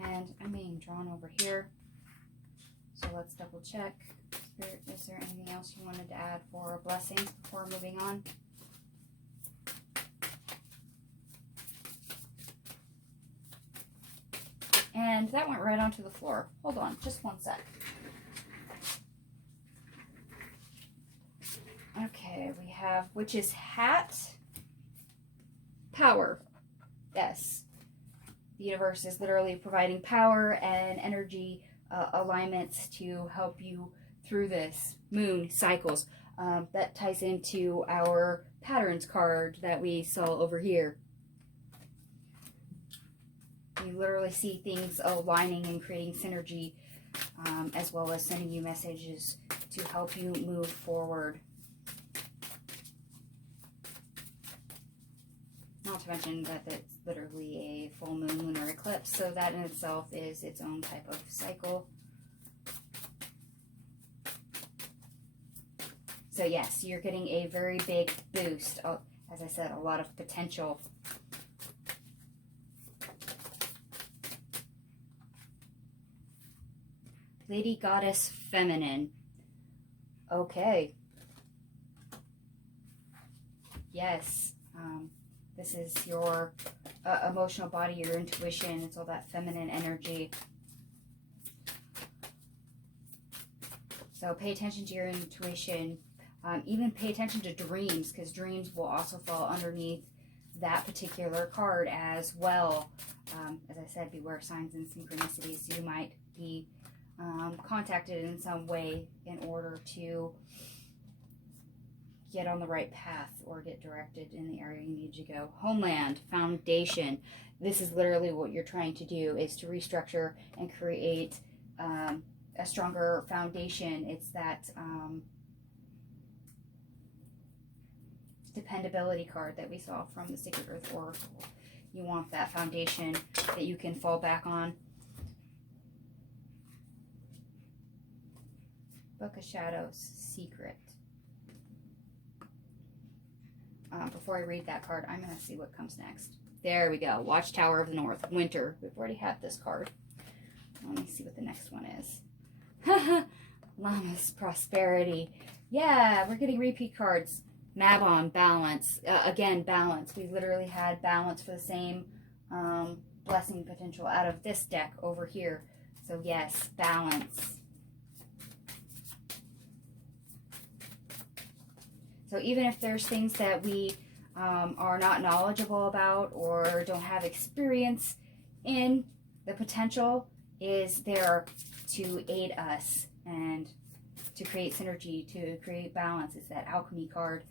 And I'm being drawn over here. So let's double check. Spirit, is there anything else you wanted to add for blessings before moving on? And that went right onto the floor. Hold on, just one sec. Okay, we have Witch's Hat. Power. Yes. The universe is literally providing power and energy alignments to help you through this. Moon cycles. That ties into our patterns card that we saw over here. You literally see things aligning and creating synergy, as well as sending you messages to help you move forward. Not to mention that it's literally a full moon lunar eclipse, so that in itself is its own type of cycle. So yes, you're getting a very big boost. As I said, a lot of potential. Lady Goddess Feminine. Okay. Yes. This is your emotional body, your intuition. It's all that feminine energy. So pay attention to your intuition. Even pay attention to dreams, because dreams will also fall underneath that particular card as well. As I said, beware signs and synchronicities. You might be contacted in some way in order to get on the right path or get directed in the area you need to go. Homeland, foundation. This is literally what you're trying to do, is to restructure and create a stronger foundation. It's that dependability card that we saw from the Sacred Earth Oracle. You want that foundation that you can fall back on. Book of Shadows, secret. before I read that card, I'm going to see what comes next. There we go. Watchtower of the North. Winter. We've already had this card. Let me see what the next one is. Llamas. Prosperity. Yeah, we're getting repeat cards. Mabon. Balance. Again, balance. We literally had balance for the same blessing potential out of this deck over here. So yes, balance. So even if there's things that we are not knowledgeable about or don't have experience in, the potential is there to aid us and to create synergy, to create balance. It's that alchemy card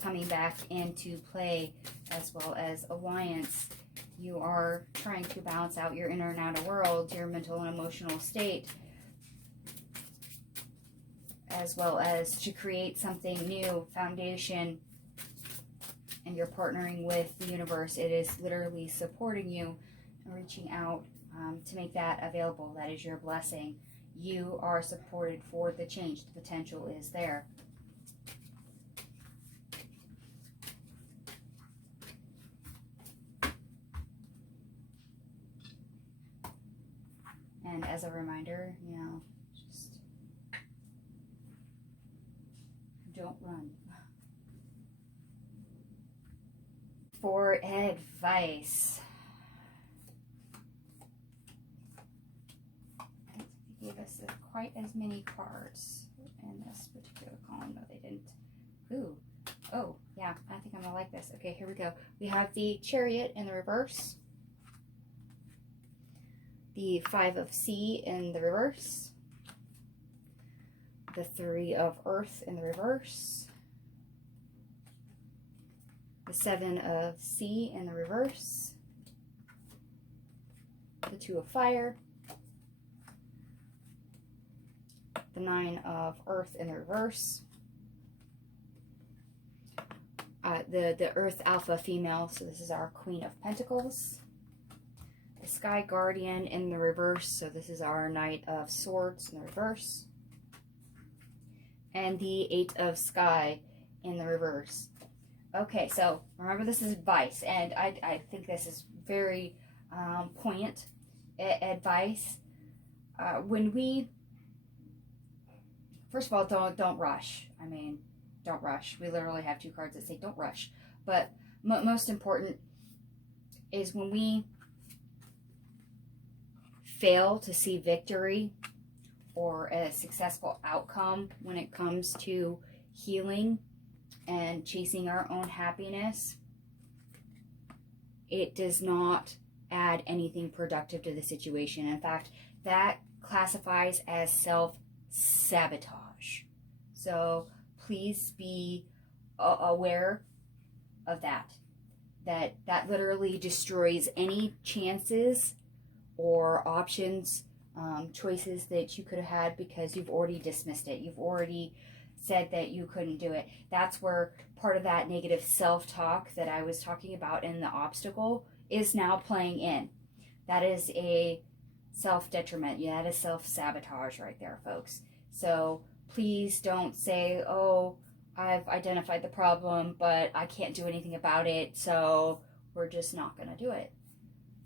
coming back into play, as well as alliance. You are trying to balance out your inner and outer world, your mental and emotional state, as well as to create something new, foundation. And you're partnering with the universe. It is literally supporting you and reaching out to make that available. That is your blessing. You are supported for the change. The potential is there. And as a reminder, you know, just don't run. For advice, they gave us quite as many cards in this particular column. No, they didn't. Ooh. Oh, yeah, I think I'm going to like this. Okay, here we go. We have the Chariot in the reverse. The Five of Sea in the reverse. The Three of Earth in the reverse. The Seven of Sea in the reverse. The Two of Fire. The Nine of Earth in the reverse. The Earth Alpha female, so this is our Queen of Pentacles. The Sky Guardian in the reverse, so this is our Knight of Swords in the reverse. And the Eight of Sky in the reverse. Okay, so remember, this is advice, and I think this is very poignant advice. When we, first of all, don't rush. I mean, don't rush. We literally have two cards that say don't rush. But most important is when we fail to see victory or a successful outcome when it comes to healing and chasing our own happiness, it does not add anything productive to the situation. In fact, that classifies as self-sabotage. So please be aware of that. That literally destroys any chances or options, choices that you could have had because you've already dismissed it. You've already said that you couldn't do it. That's where part of that negative self-talk that I was talking about in the obstacle is now playing in. That is a self-detriment. Yeah, that is self-sabotage right there, folks. So please don't say, oh, I've identified the problem, but I can't do anything about it, so we're just not going to do it.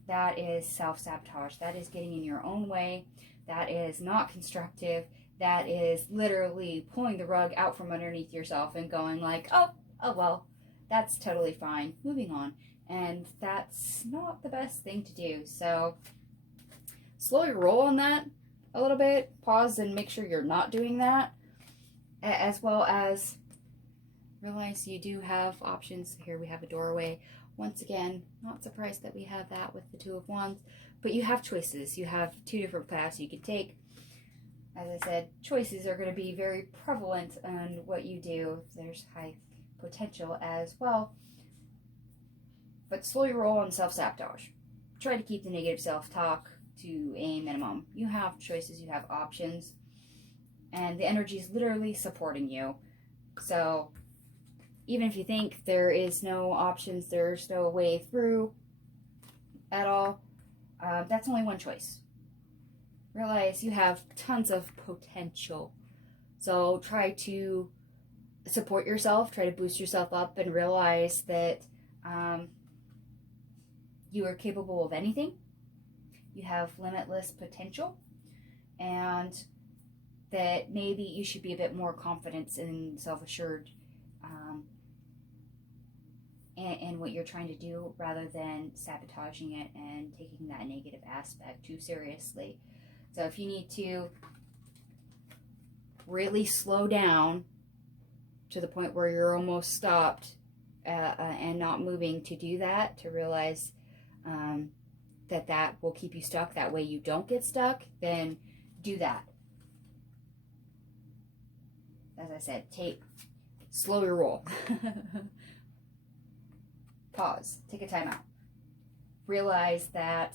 That is self-sabotage. That is getting in your own way. That is not constructive. That is literally pulling the rug out from underneath yourself and going like, oh well, that's totally fine. Moving on. And that's not the best thing to do. So slow your roll on that a little bit. Pause and make sure you're not doing that. As well as realize you do have options. Here we have a doorway. Once again, not surprised that we have that with the Two of Wands. But you have choices. You have two different paths you can take. As I said, choices are going to be very prevalent in what you do. There's high potential as well. But slow your roll on self-sabotage. Try to keep the negative self-talk to a minimum. You have choices, you have options, and the energy is literally supporting you. So even if you think there is no options, there's no way through at all, that's only one choice. Realize you have tons of potential. So try to support yourself, try to boost yourself up, and realize that you are capable of anything. You have limitless potential, and that maybe you should be a bit more confident and self-assured in what you're trying to do, rather than sabotaging it and taking that negative aspect too seriously. So if you need to really slow down to the point where you're almost stopped and not moving, to do that, to realize that will keep you stuck, that way you don't get stuck, then do that. As I said, slow your roll. Pause, take a time out. Realize that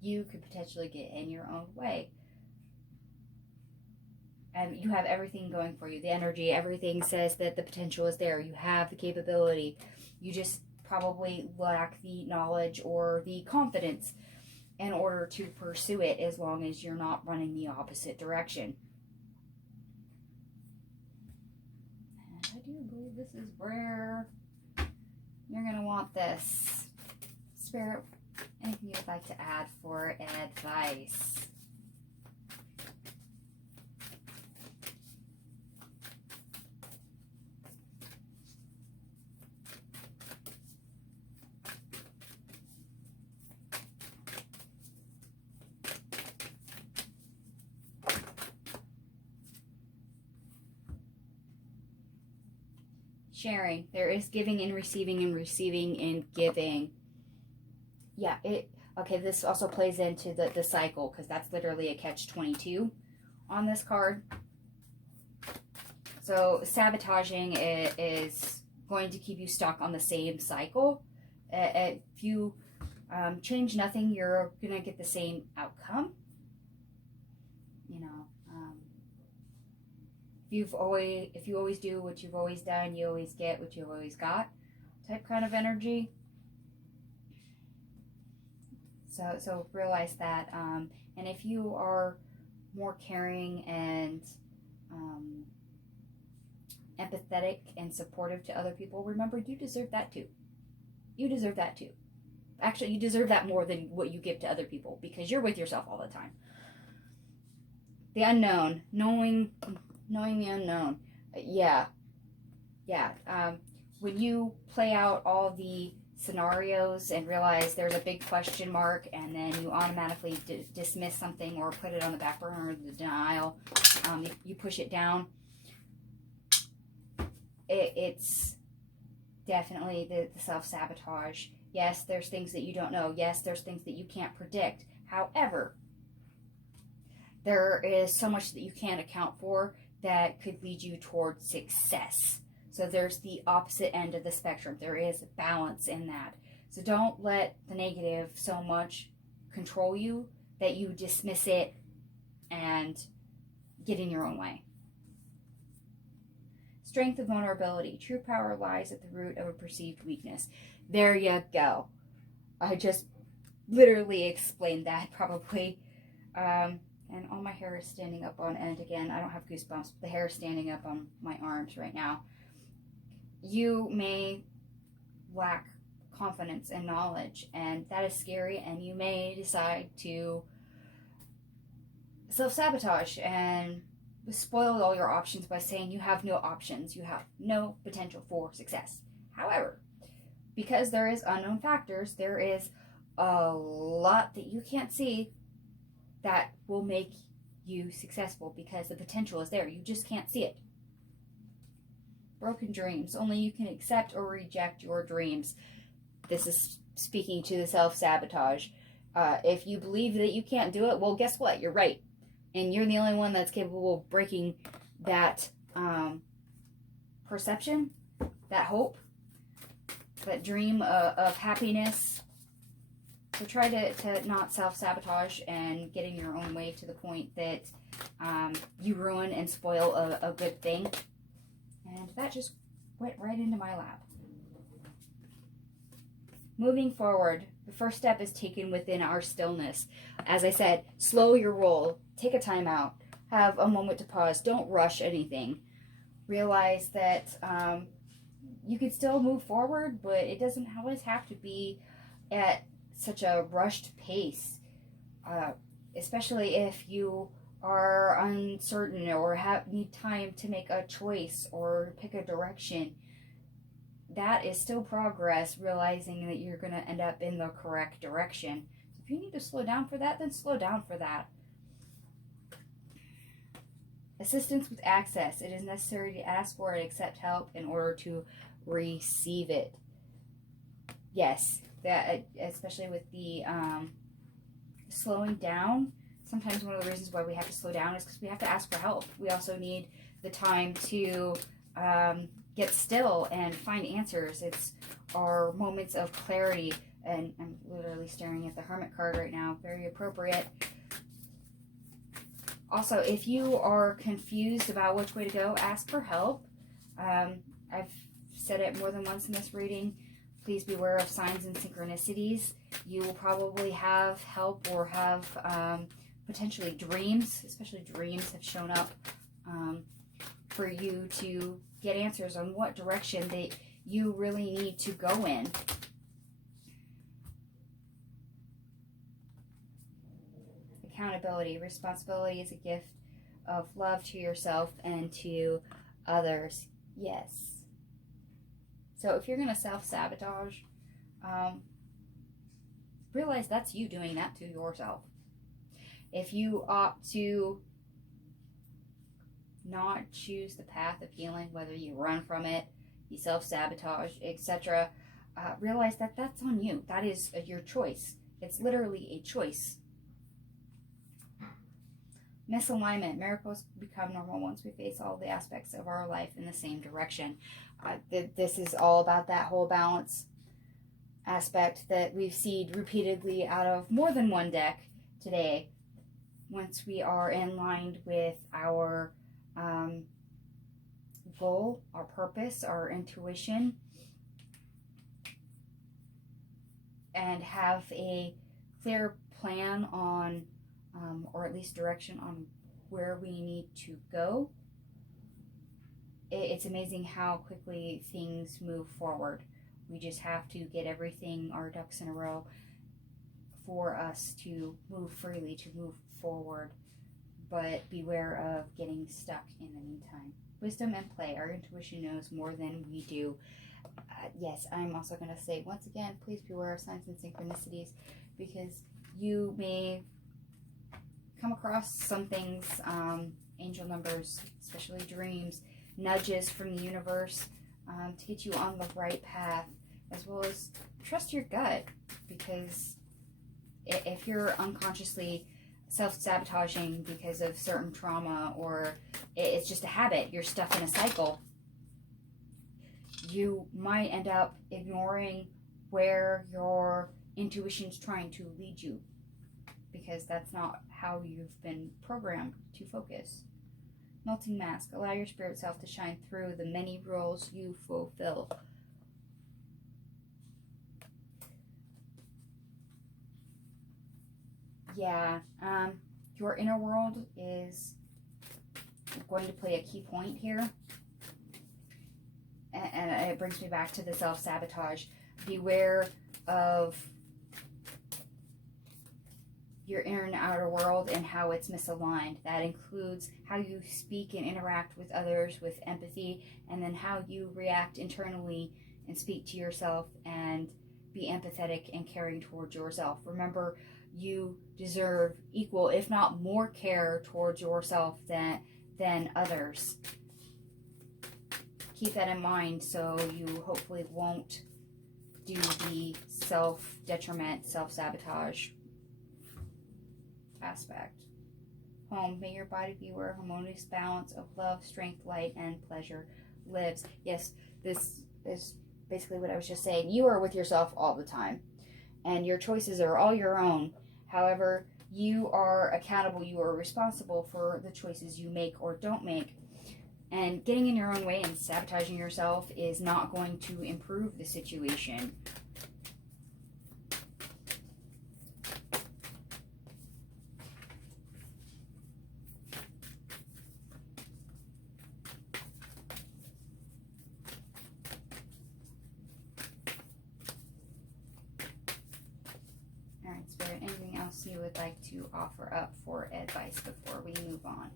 you could potentially get in your own way. And you have everything going for you. The energy, everything says that the potential is there. You have the capability. You just probably lack the knowledge or the confidence in order to pursue it, as long as you're not running the opposite direction. And I do believe this is where you're going to want this. Spirit, anything you'd like to add for advice? Sharing. There is giving and receiving and giving. Yeah, okay, this also plays into the cycle, because that's literally a catch-22 on this card. So sabotaging is going to keep you stuck on the same cycle. If you change nothing, you're going to get the same outcome. You know, if you always do what you've always done, you always get what you've always got, type kind of energy. So realize that, and if you are more caring and empathetic and supportive to other people, remember, you deserve that too. You deserve that too. Actually, you deserve that more than what you give to other people, because you're with yourself all the time. The unknown, knowing the unknown. Yeah. When you play out all the scenarios and realize there's a big question mark, and then you automatically dismiss something or put it on the back burner, the denial, you push it down, it's definitely the self-sabotage. Yes, there's things that you don't know. Yes, there's things that you can't predict. However, there is so much that you can't account for that could lead you towards success. So there's the opposite end of the spectrum. There is balance in that. So don't let the negative so much control you that you dismiss it and get in your own way. Strength of vulnerability. True power lies at the root of a perceived weakness. There you go. I just literally explained that probably. And all my hair is standing up on end again. I don't have goosebumps, but the hair is standing up on my arms right now. You may lack confidence and knowledge, and that is scary, and you may decide to self-sabotage and spoil all your options by saying you have no options, you have no potential for success. However, because there is unknown factors, there is a lot that you can't see that will make you successful, because the potential is there. You just can't see it. Broken dreams. Only you can accept or reject your dreams. This is speaking to the self-sabotage. If you believe that you can't do it, well, guess what? You're right. And you're the only one that's capable of breaking that perception, that hope, that dream of happiness. So try to not self-sabotage and get in your own way to the point that you ruin and spoil a good thing. And that just went right into my lap. Moving forward, the first step is taken within our stillness. As I said, slow your roll. Take a time out. Have a moment to pause. Don't rush anything. Realize that you can still move forward, but it doesn't always have to be at such a rushed pace, especially if you are uncertain or need time to make a choice or pick a direction. That is still progress, realizing that you're going to end up in the correct direction. If you need to slow down for that, then slow down for that. Assistance with access. It is necessary to ask for and accept help in order to receive it. Yes, that especially with the slowing down. Sometimes one of the reasons why we have to slow down is because we have to ask for help. We also need the time to get still and find answers. It's our moments of clarity. And I'm literally staring at the Hermit card right now. Very appropriate. Also, if you are confused about which way to go, ask for help. I've said it more than once in this reading. Please beware of signs and synchronicities. You will probably have help or have potentially dreams, especially dreams have shown up for you to get answers on what direction that you really need to go in. Accountability. Responsibility is a gift of love to yourself and to others. Yes. So if you're going to self-sabotage, realize that's you doing that to yourself. If you opt to not choose the path of healing, whether you run from it, you self-sabotage, etc., realize that that's on you. That is your choice. It's literally a choice. Misalignment. Miracles become normal once we face all the aspects of our life in the same direction. This is all about that whole balance aspect that we've seen repeatedly out of more than one deck today. Once we are in line with our goal, our purpose, our intuition, and have a clear plan on or at least direction on where we need to go, it's amazing how quickly things move forward. We just have to get everything, our ducks in a row, for us to move freely, to move forward. But beware of getting stuck in the meantime. Wisdom and play. Our intuition knows more than we do. Yes, I'm also going to say, once again, please beware of signs and synchronicities, because you may come across some things, angel numbers, especially dreams, nudges from the universe to get you on the right path, as well as trust your gut, because if you're unconsciously self-sabotaging because of certain trauma, or it's just a habit, you're stuck in a cycle, you might end up ignoring where your intuition's trying to lead you, because that's not how you've been programmed to focus. Melting mask. Allow your spirit self to shine through the many roles you fulfill. Yeah, your inner world is going to play a key point here. And it brings me back to the self-sabotage. Beware of your inner and outer world and how it's misaligned. That includes how you speak and interact with others with empathy, and then how you react internally and speak to yourself and be empathetic and caring towards yourself. Remember, you deserve equal, if not more, care towards yourself than others. Keep that in mind, so you hopefully won't do the self-detriment, self-sabotage aspect. Home. May your body be where a harmonious balance of love, strength, light, and pleasure lives. Yes, this is basically what I was just saying. You are with yourself all the time, and your choices are all your own. However, you are accountable, you are responsible for the choices you make or don't make. And getting in your own way and sabotaging yourself is not going to improve the situation. would like to offer up for advice before we move on?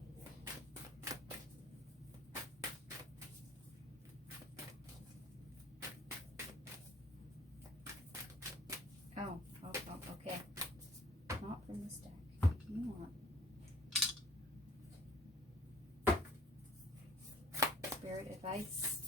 Oh, okay. Not from this deck. You want spirit advice?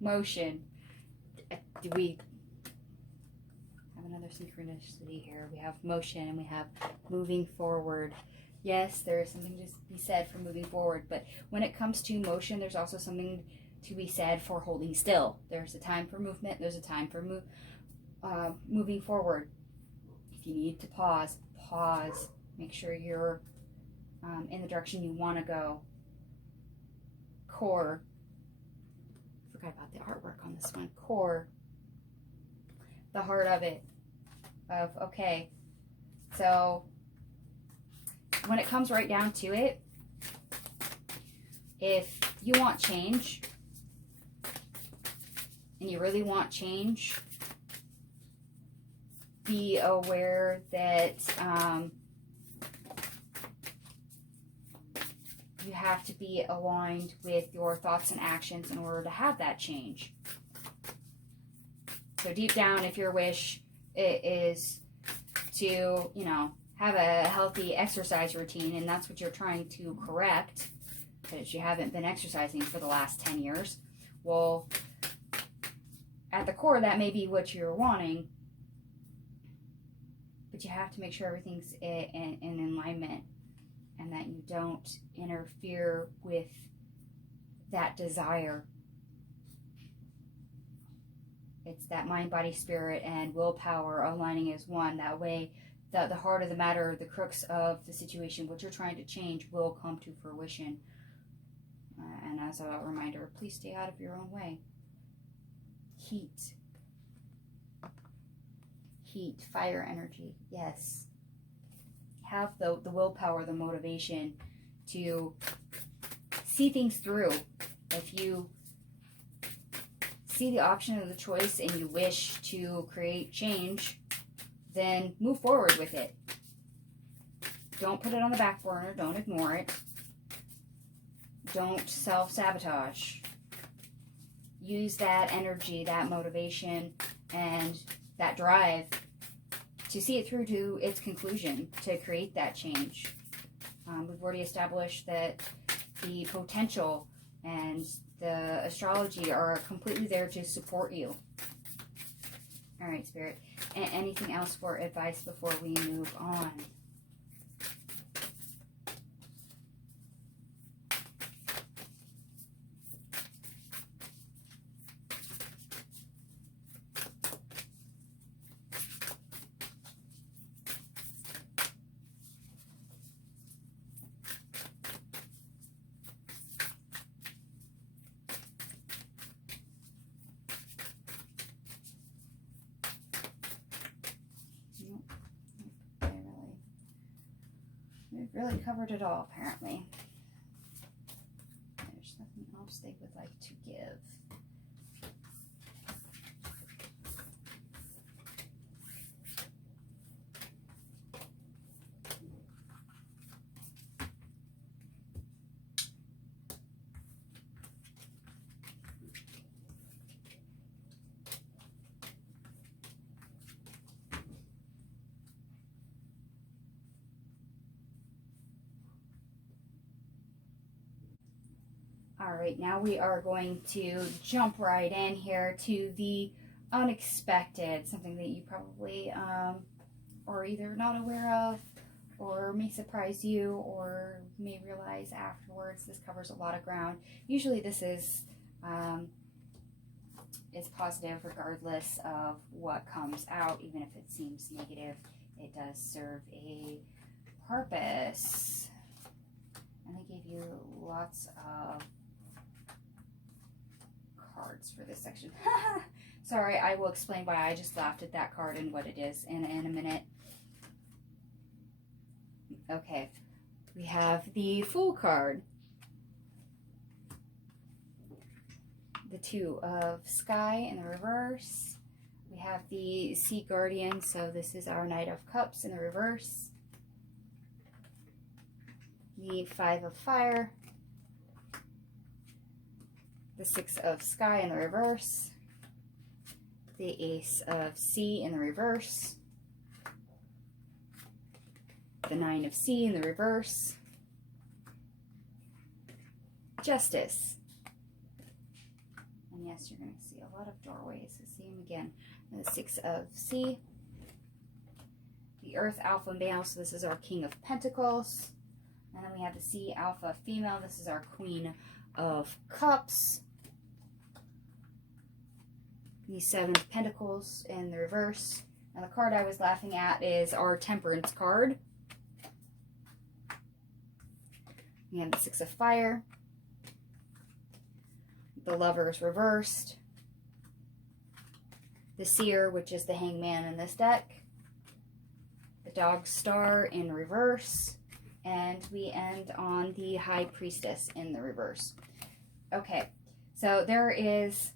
Motion. Do we have another synchronicity here? We have motion and we have moving forward. Yes, there is something to be said for moving forward, but when it comes to motion, there's also something to be said for holding still. There's a time for movement. There's a time for moving forward. If you need to pause, pause. Make sure you're in the direction you want to go. Core. Forgot about the artwork on this one. Core, the heart of it, of okay, so when it comes right down to it, if you want change and you really want change, be aware that you have to be aligned with your thoughts and actions in order to have that change. So deep down, if your wish is to, you know, have a healthy exercise routine, and that's what you're trying to correct, because you haven't been exercising for the last 10 years, well, at the core, that may be what you're wanting, but you have to make sure everything's in alignment, and that you don't interfere with that desire. It's that mind, body, spirit, and willpower aligning as one. That way, the heart of the matter, the crux of the situation, what you're trying to change, will come to fruition. And as a reminder, please stay out of your own way. Heat. Heat, fire energy, yes. Have the willpower, the motivation to see things through. If you see the option of the choice and you wish to create change, then move forward with it. Don't put it on the back burner. Don't ignore it. Don't self-sabotage. Use that energy, that motivation, and that drive to see it through to its conclusion, to create that change. We've already established that the potential and the astrology are completely there to support you. All right, Spirit. Anything else for advice before we move on? We've really covered it all, apparently. There's nothing else they would like to give. All right, now we are going to jump right in here to the unexpected, something that you probably are either not aware of or may surprise you or may realize afterwards. This covers a lot of ground. Usually this is it's positive regardless of what comes out, even if it seems negative. It does serve a purpose. And I gave you lots of cards for this section. Sorry, I will explain why I just laughed at that card and what it is in a minute. Okay, we have the Fool card. The Two of Sky in the reverse. We have the Sea Guardian, so this is our Knight of Cups in the reverse. The Five of Fire. The Six of Sky in the reverse. The Ace of Sea in the reverse. The Nine of Sea in the reverse. Justice. And yes, you're going to see a lot of doorways. Let's see them again. The Six of Sea. The Earth Alpha Male, so this is our King of Pentacles. And then we have the Sea Alpha Female. This is our Queen of Cups. The Seven of Pentacles in the reverse. And the card I was laughing at is our Temperance card. We have the Six of Fire. The Lovers reversed. The Seer, which is the Hangman in this deck. The Dog Star in reverse. And we end on the High Priestess in the reverse. Okay, so there is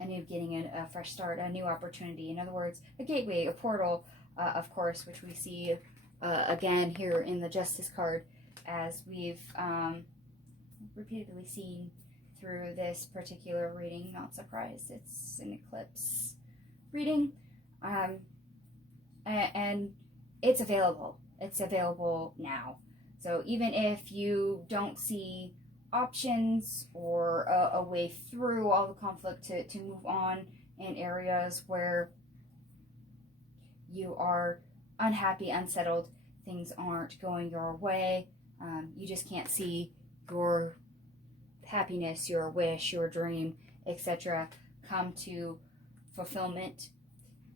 a new beginning, a fresh start, a new opportunity. In other words, a gateway, a portal, of course, which we see again here in the Justice card, as we've repeatedly seen through this particular reading. Not surprised, it's an eclipse reading, and it's available. It's available now. So even if you don't see options or a way through all the conflict to move on in areas where you are unhappy, unsettled, things aren't going your way, you just can't see your happiness, your wish, your dream, etc. come to fulfillment.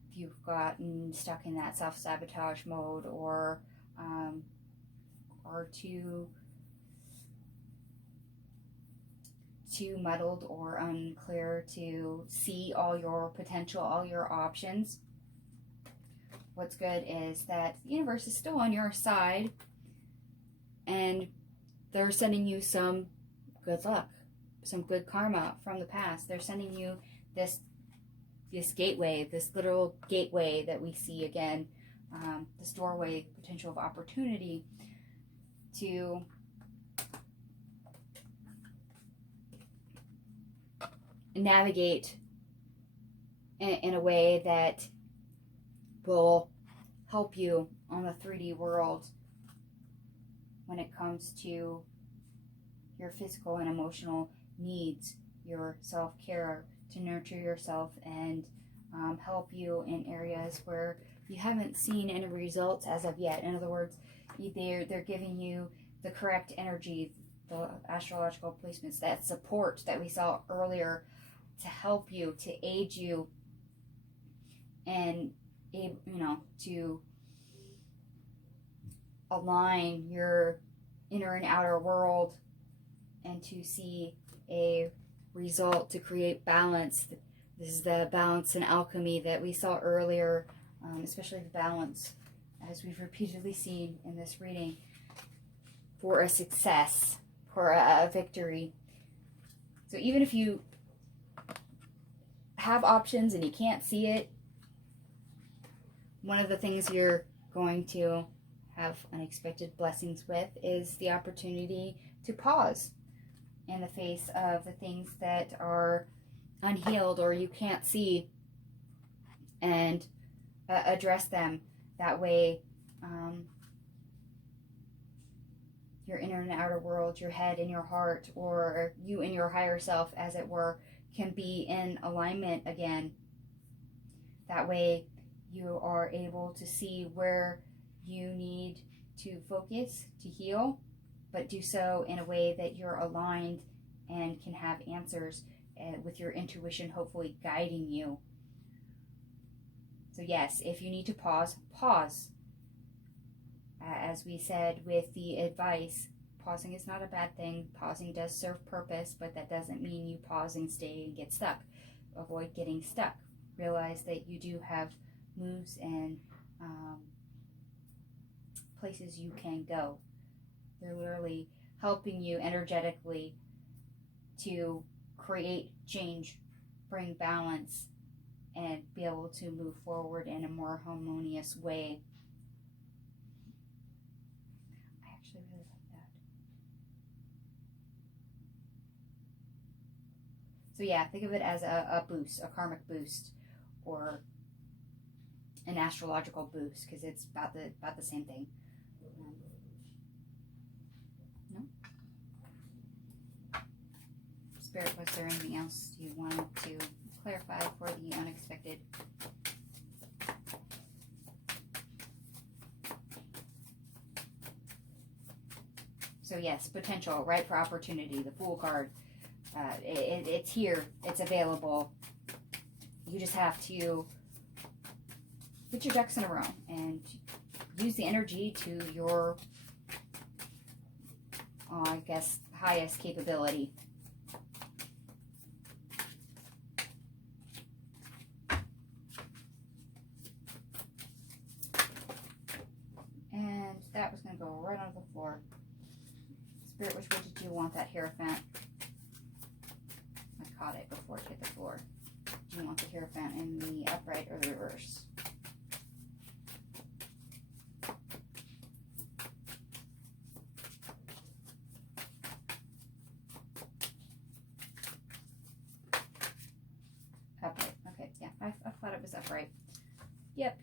If you've gotten stuck in that self-sabotage mode or too muddled or unclear to see all your potential, all your options, what's good is that the universe is still on your side and they're sending you some good luck, some good karma from the past. They're sending you this gateway, this literal gateway that we see again, this doorway, potential of opportunity to navigate in a way that will help you on the 3D world when it comes to your physical and emotional needs, your self-care, to nurture yourself and help you in areas where you haven't seen any results as of yet. In other words, they're giving you the correct energy, the astrological placements, that support that we saw earlier to help you, to aid you, and to align your inner and outer world and to see a result, to create balance. This is the balance and alchemy that we saw earlier, especially the balance, as we've repeatedly seen in this reading, for a success, for a victory. So even if you have options and you can't see it, one of the things you're going to have unexpected blessings with is the opportunity to pause in the face of the things that are unhealed or you can't see, and address them. That way your inner and outer world, your head and your heart, or you and your higher self, as it were, can be in alignment again. That way you are able to see where you need to focus to heal, but do so in a way that you're aligned and can have answers, with your intuition hopefully guiding you. So yes, if you need to pause. As we said with the advice, pausing is not a bad thing. Pausing does serve purpose, but that doesn't mean you pause and stay and get stuck. Avoid getting stuck. Realize that you do have moves and places you can go. They're literally helping you energetically to create change, bring balance, and be able to move forward in a more harmonious way. I actually really like that. So yeah, think of it as a boost, a karmic boost, or an astrological boost, because it's about the same thing. No? Spirit, was there anything else you wanted to clarify for the unexpected? So yes, potential, ripe for opportunity, the Fool card. It's here, it's available. You just have to put your ducks in a row and use the energy to your, I guess, highest capability. And that was going to go right onto the floor. Spirit, which way did you want that Hierophant? I caught it before it hit the floor. Do you want the Hierophant in the upright or the reverse? Upright. Okay, yeah, I thought it was upright. Yep.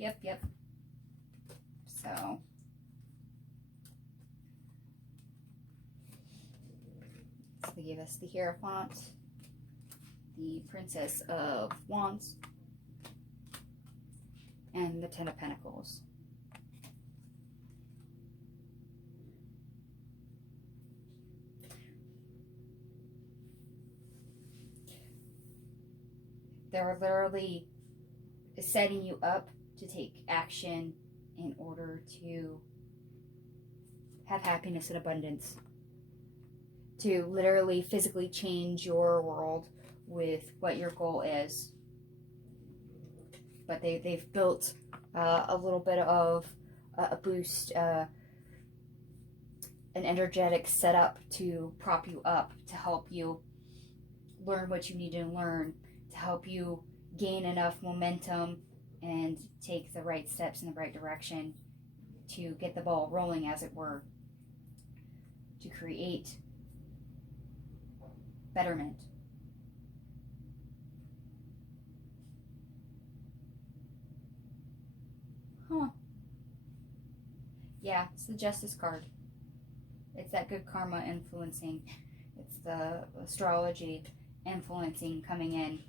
So, they gave us the Hierophant, the Princess of Wands, and the Ten of Pentacles. They're literally setting you up to take action in order to have happiness and abundance. To literally physically change your world with what your goal is. But they've built a little bit of a boost, an energetic setup to prop you up, to help you learn what you need to learn, to help you gain enough momentum and take the right steps in the right direction to get the ball rolling, as it were, to create betterment. Huh. Yeah, it's the Justice card. It's that good karma influencing. It's the astrology influencing coming in.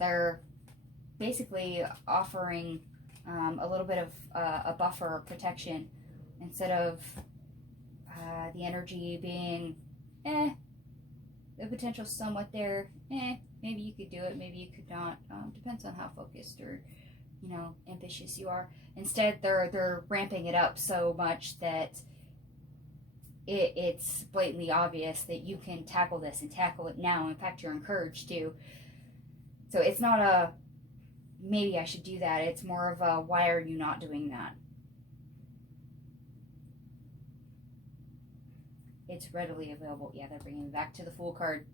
They're basically offering a little bit of a buffer or protection, instead of the energy being the potential's somewhat there, maybe you could do it, maybe you could not, depends on how focused or ambitious you are. Instead, they're ramping it up so much that it's blatantly obvious that you can tackle this and tackle it now. In fact, you're encouraged to. So it's not a maybe I should do that. It's more of a why are you not doing that? It's readily available. Yeah, they're bringing it back to the Fool card.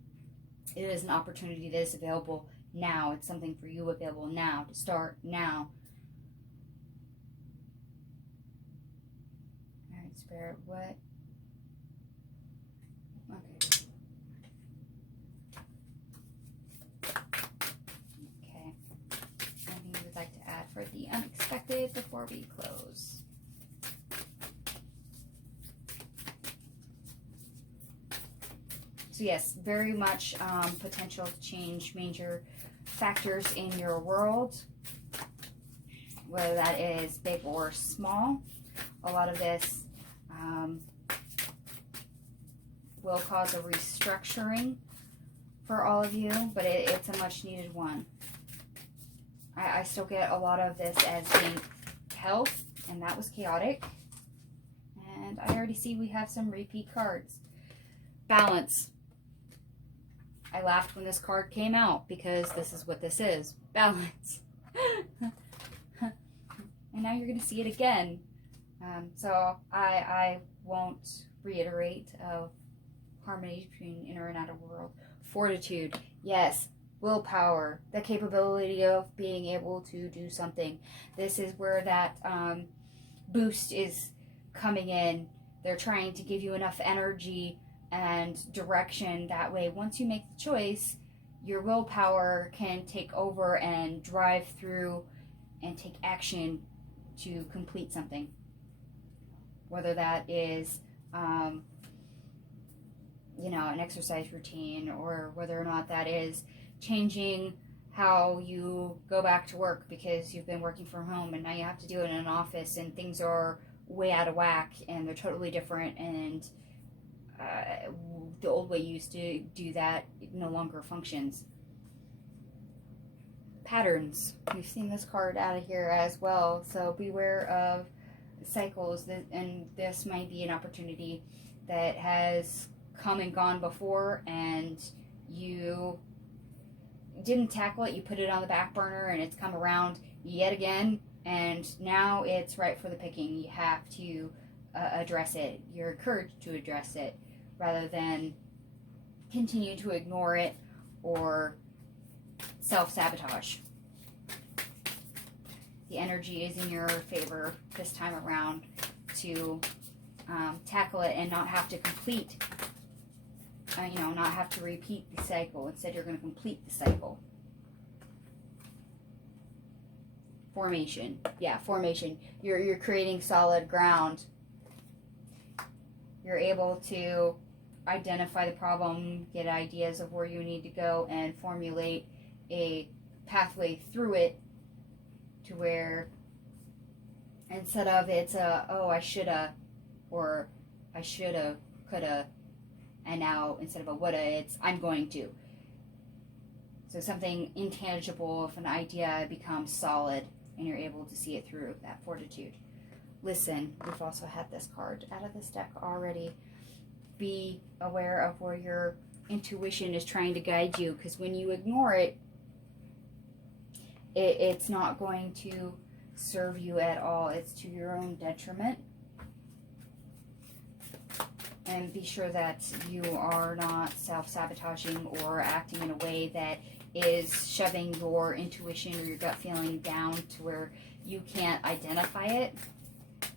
It is an opportunity that is available now. It's something for you available now, to start now. All right, Spirit, what? Okay. Anything you would like to add for the unexpected before we close? So yes, very much potential to change major factors in your world, whether that is big or small. A lot of this will cause a restructuring for all of you, but it's a much needed one. I still get a lot of this as being health, and that was chaotic. And I already see we have some repeat cards. Balance. I laughed when this card came out because this is what this is. Balance. And now you're going to see it again. So I won't reiterate of harmony between inner and outer world. Fortitude. Yes. Willpower. The capability of being able to do something. This is where that boost is coming in. They're trying to give you enough energy and direction. That way, once you make the choice, your willpower can take over and drive through and take action to complete something. Whether that is, an exercise routine, or whether or not that is changing how you go back to work because you've been working from home and now you have to do it in an office and things are way out of whack and they're totally different, and the old way you used to do that no longer functions. Patterns. We've seen this card out of here as well, so beware of cycles, and this might be an opportunity that has come and gone before and you didn't tackle it. You put it on the back burner and it's come around yet again, and now it's right for the picking. You have to address it. You're encouraged to address it rather than continue to ignore it or self-sabotage. The energy is in your favor this time around to tackle it and not have to complete, not have to repeat the cycle. Instead, you're going to complete the cycle. Formation. Yeah, formation. You're creating solid ground. You're able to identify the problem, get ideas of where you need to go, and formulate a pathway through it to where instead of it's I shoulda, or I shoulda, coulda, and now instead of a woulda, it's I'm going to. So something intangible of an idea becomes solid and you're able to see it through. That fortitude. Listen, we've also had this card out of this deck already. Be aware of where your intuition is trying to guide you, because when you ignore it, it's not going to serve you at all. It's to your own detriment. And be sure that you are not self-sabotaging or acting in a way that is shoving your intuition or your gut feeling down to where you can't identify it.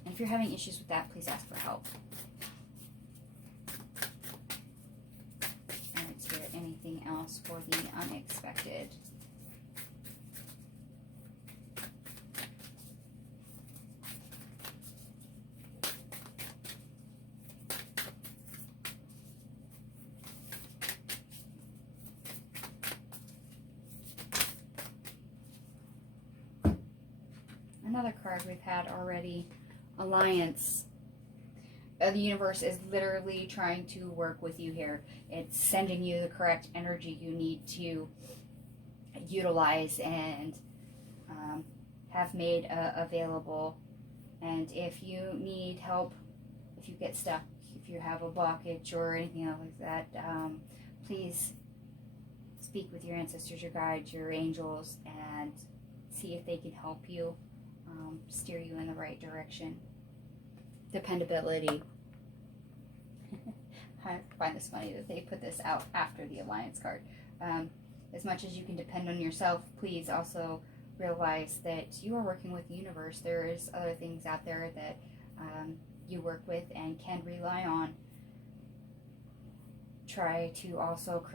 And if you're having issues with that, please ask for help. Alright, Spirit, anything else for the unexpected? Another card we've had already, Alliance. The universe is literally trying to work with you here. It's sending you the correct energy you need to utilize and have made available. And if you need help, if you get stuck, if you have a blockage or anything else like that, please speak with your ancestors, your guides, your angels, and see if they can help you. Steer you in the right direction. Dependability. I find this funny that they put this out after the Alliance card. As much as you can depend on yourself, please also realize that you are working with the universe. There is other things out there that you work with and can rely on. Try to also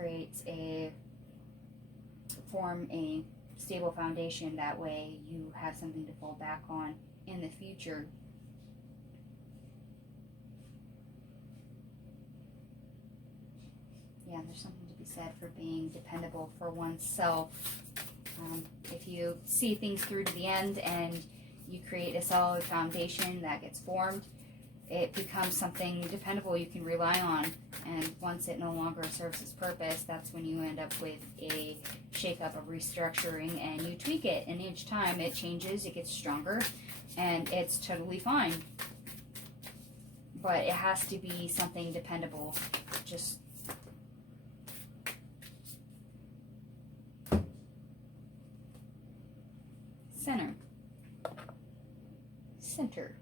form a stable foundation. That way you have something to fall back on in the future. Yeah, there's something to be said for being dependable for oneself. If you see things through to the end and you create a solid foundation that gets formed, it becomes something dependable you can rely on. And once it no longer serves its purpose, that's when you end up with a shake-up, a restructuring, and you tweak it. And each time it changes, it gets stronger, and it's totally fine. but it has to be something dependable. Just center. Center.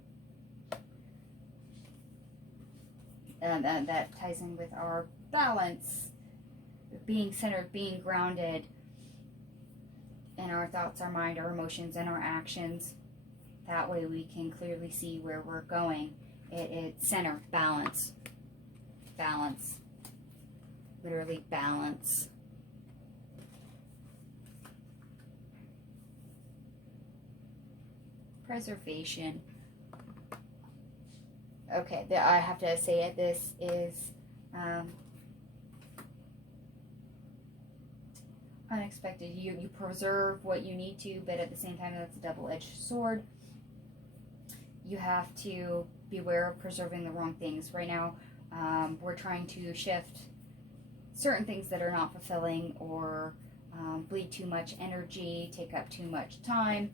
That ties in with our balance, being centered, being grounded in our thoughts, our mind, our emotions, and our actions. That way we can clearly see where we're going. It's center, balance. Balance. Literally balance. Preservation. Okay, I have to say it. This is unexpected. You preserve what you need to, but at the same time, that's a double-edged sword. You have to beware of preserving the wrong things. Right now, we're trying to shift certain things that are not fulfilling or bleed too much energy, take up too much time,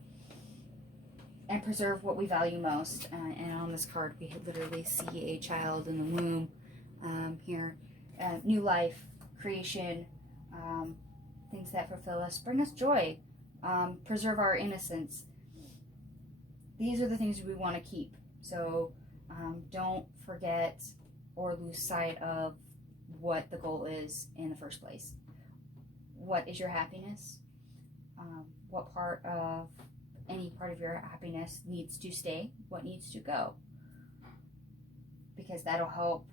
and preserve what we value most. And on this card, we literally see a child in the womb here. New life, creation, things that fulfill us, bring us joy, preserve our innocence. These are the things we want to keep. So don't forget or lose sight of what the goal is in the first place. What is your happiness? What part of any part of your happiness needs to stay? What needs to go? Because that'll help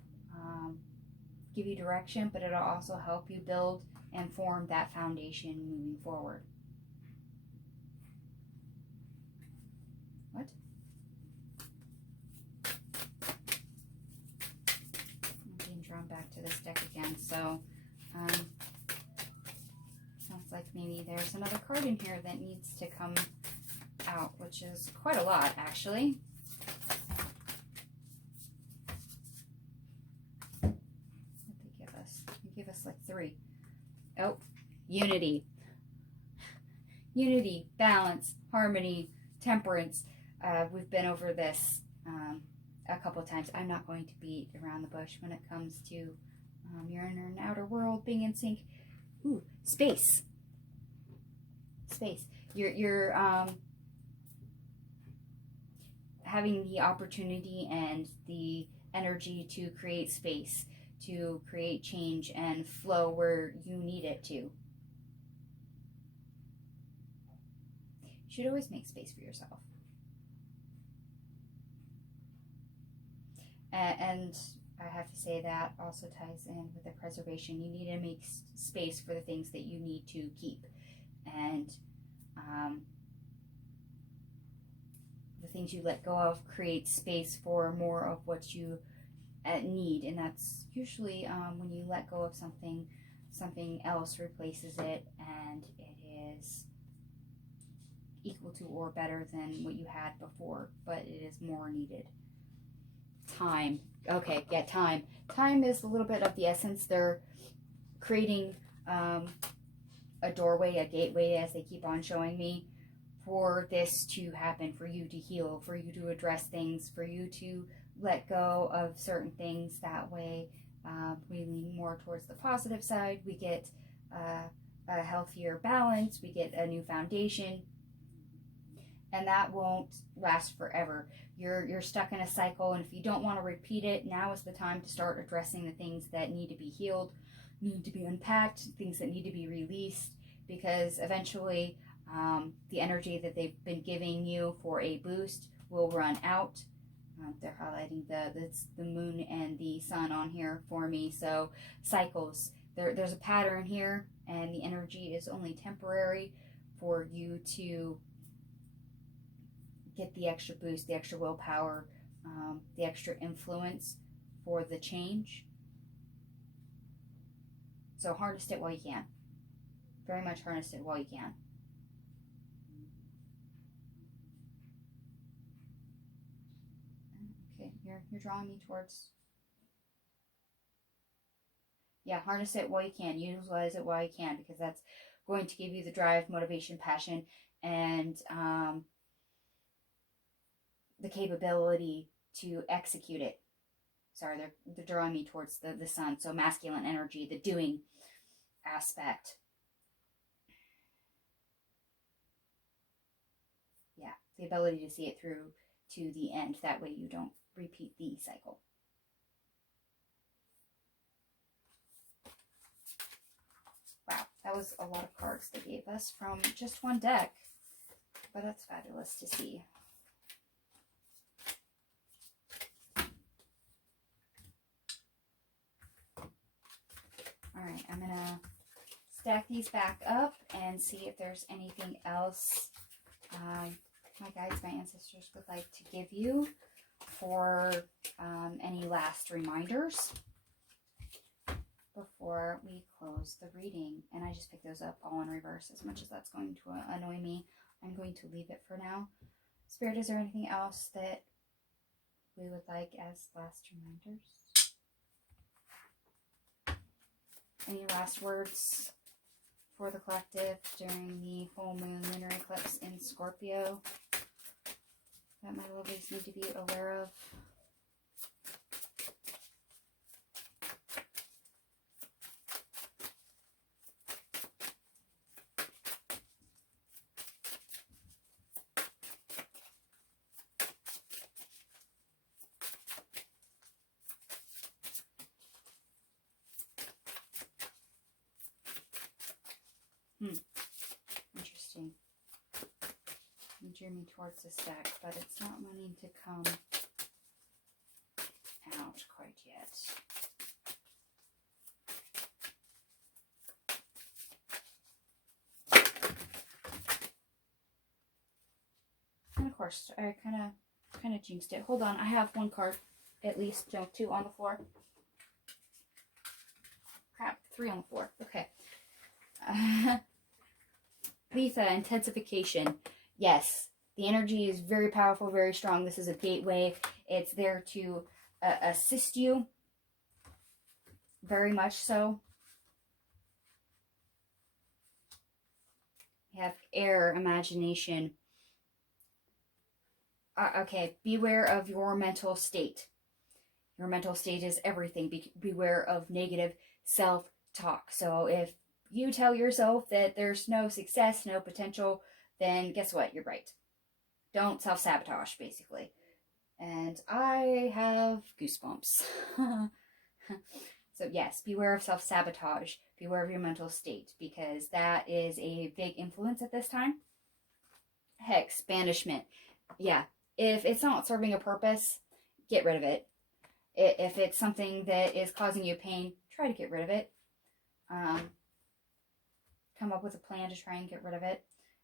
give you direction, but it'll also help you build and form that foundation moving forward. What? I'm being drawn back to this deck again, so sounds like maybe there's another card in here that needs to come out, which is quite a lot, actually. What did they give us? They give us like 3. Oh, unity. Unity, balance, harmony, temperance. We've been over this a couple times. I'm not going to beat around the bush when it comes to your inner and outer world being in sync. Ooh, space. Space. You're having the opportunity and the energy to create space, to create change and flow where you need it to. You should always make space for yourself. And I have to say that also ties in with the preservation. You need to make space for the things that you need to keep. And the things you let go of create space for more of what you need. And that's usually when you let go of something, something else replaces it, and it is equal to or better than what you had before, but it is more needed. Time. Okay, yeah, time. Time is a little bit of the essence. They're creating a doorway, a gateway, as they keep on showing me, for this to happen, for you to heal, for you to address things, for you to let go of certain things. That way we lean more towards the positive side. We get a healthier balance. We get a new foundation. And that won't last forever. You're stuck in a cycle, and if you don't want to repeat it, now is the time to start addressing the things that need to be healed, need to be unpacked, things that need to be released, because eventually the energy that they've been giving you for a boost will run out. They're highlighting the moon and the sun on here for me. So cycles. There's a pattern here, and the energy is only temporary for you to get the extra boost, the extra willpower, the extra influence for the change. So harness it while you can. Very much harness it while you can. Okay, you're drawing me towards... Yeah, harness it while you can. Utilize it while you can, because that's going to give you the drive, motivation, passion, and the capability to execute it. sorry, they're drawing me towards the sun. So masculine energy, the doing aspect. Yeah, the ability to see it through to the end. That way you don't repeat the cycle. Wow, that was a lot of cards they gave us from just one deck. But that's fabulous to see. Alright, I'm going to stack these back up and see if there's anything else my guides, my ancestors would like to give you for any last reminders before we close the reading. And I just picked those up all in reverse. As much as that's going to annoy me, I'm going to leave it for now. Spirit, is there anything else that we would like as last reminders? Any last words for the collective during the full moon lunar eclipse in Scorpio that my lovelies need to be aware of? Interesting. You drew me towards this deck, but it's not wanting to come out quite yet. And of course, I kind of jinxed it. Hold on, I have one card, at least, no, 2 on the floor. Crap, 3 on the floor. Okay. Letha, intensification. Yes, the energy is very powerful, very strong. This is a gateway. It's there to assist you. Very much so. We have air, imagination. Okay, beware of your mental state. Your mental state is everything. Beware of negative self-talk. So if you tell yourself that there's no success, no potential, then guess what? You're right. Don't self-sabotage, basically. And I have goosebumps. So yes, beware of self-sabotage. Beware of your mental state, because that is a big influence at this time. Hex, banishment. Yeah, if it's not serving a purpose, get rid of it. If it's something that is causing you pain, try to get rid of it. Come up with a plan to try and get rid of it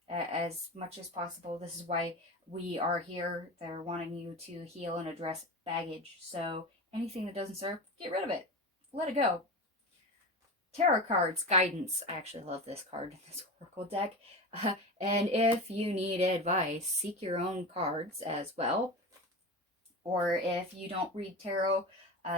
as much as possible. This is why we are here. They're wanting you to heal and address baggage. So anything that doesn't serve, get rid of it. Let it go. Tarot cards, guidance. I actually love this card in this oracle deck. And if you need advice, seek your own cards as well. Or if you don't read tarot,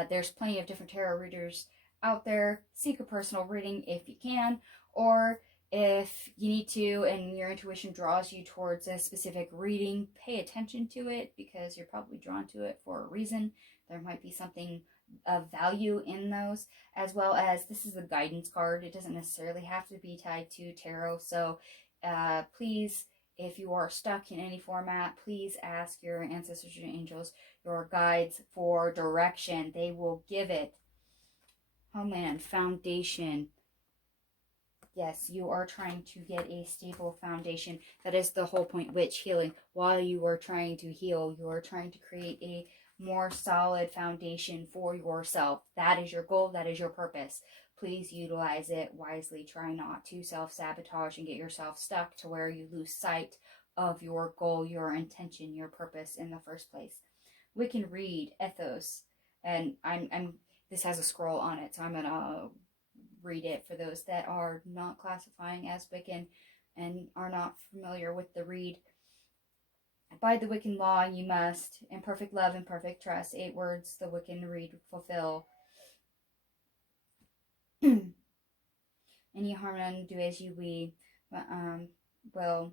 there's plenty of different tarot readers out there. Seek a personal reading if you can. Or if you need to and your intuition draws you towards a specific reading, pay attention to it, because you're probably drawn to it for a reason. There might be something of value in those, as well as this is a guidance card. It doesn't necessarily have to be tied to tarot. So please, if you are stuck in any format, please ask your ancestors, your angels, your guides for direction. They will give it. Homeland, foundation. Yes, you are trying to get a stable foundation. That is the whole point, witch healing. While you are trying to heal, you are trying to create a more solid foundation for yourself. That is your goal. That is your purpose. Please utilize it wisely. Try not to self-sabotage and get yourself stuck to where you lose sight of your goal, your intention, your purpose in the first place. We can read ethos, and this has a scroll on it, so I'm gonna read it for those that are not classifying as Wiccan and are not familiar with the read. By the Wiccan law, you must, in perfect love and perfect trust, 8 words the Wiccan read fulfill. Any harm none, do as you we, will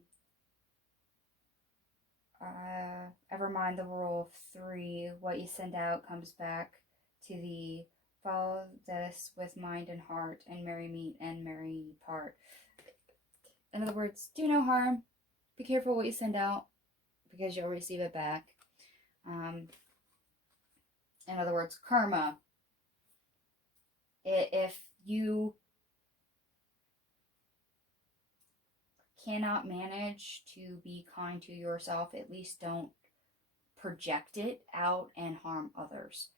ever mind the rule of 3. What you send out comes back to thee. Follow this with mind and heart, and merry meet and merry part. In other words, do no harm. Be careful what you send out, because you'll receive it back. In other words, karma. If you cannot manage to be kind to yourself, at least don't project it out and harm others.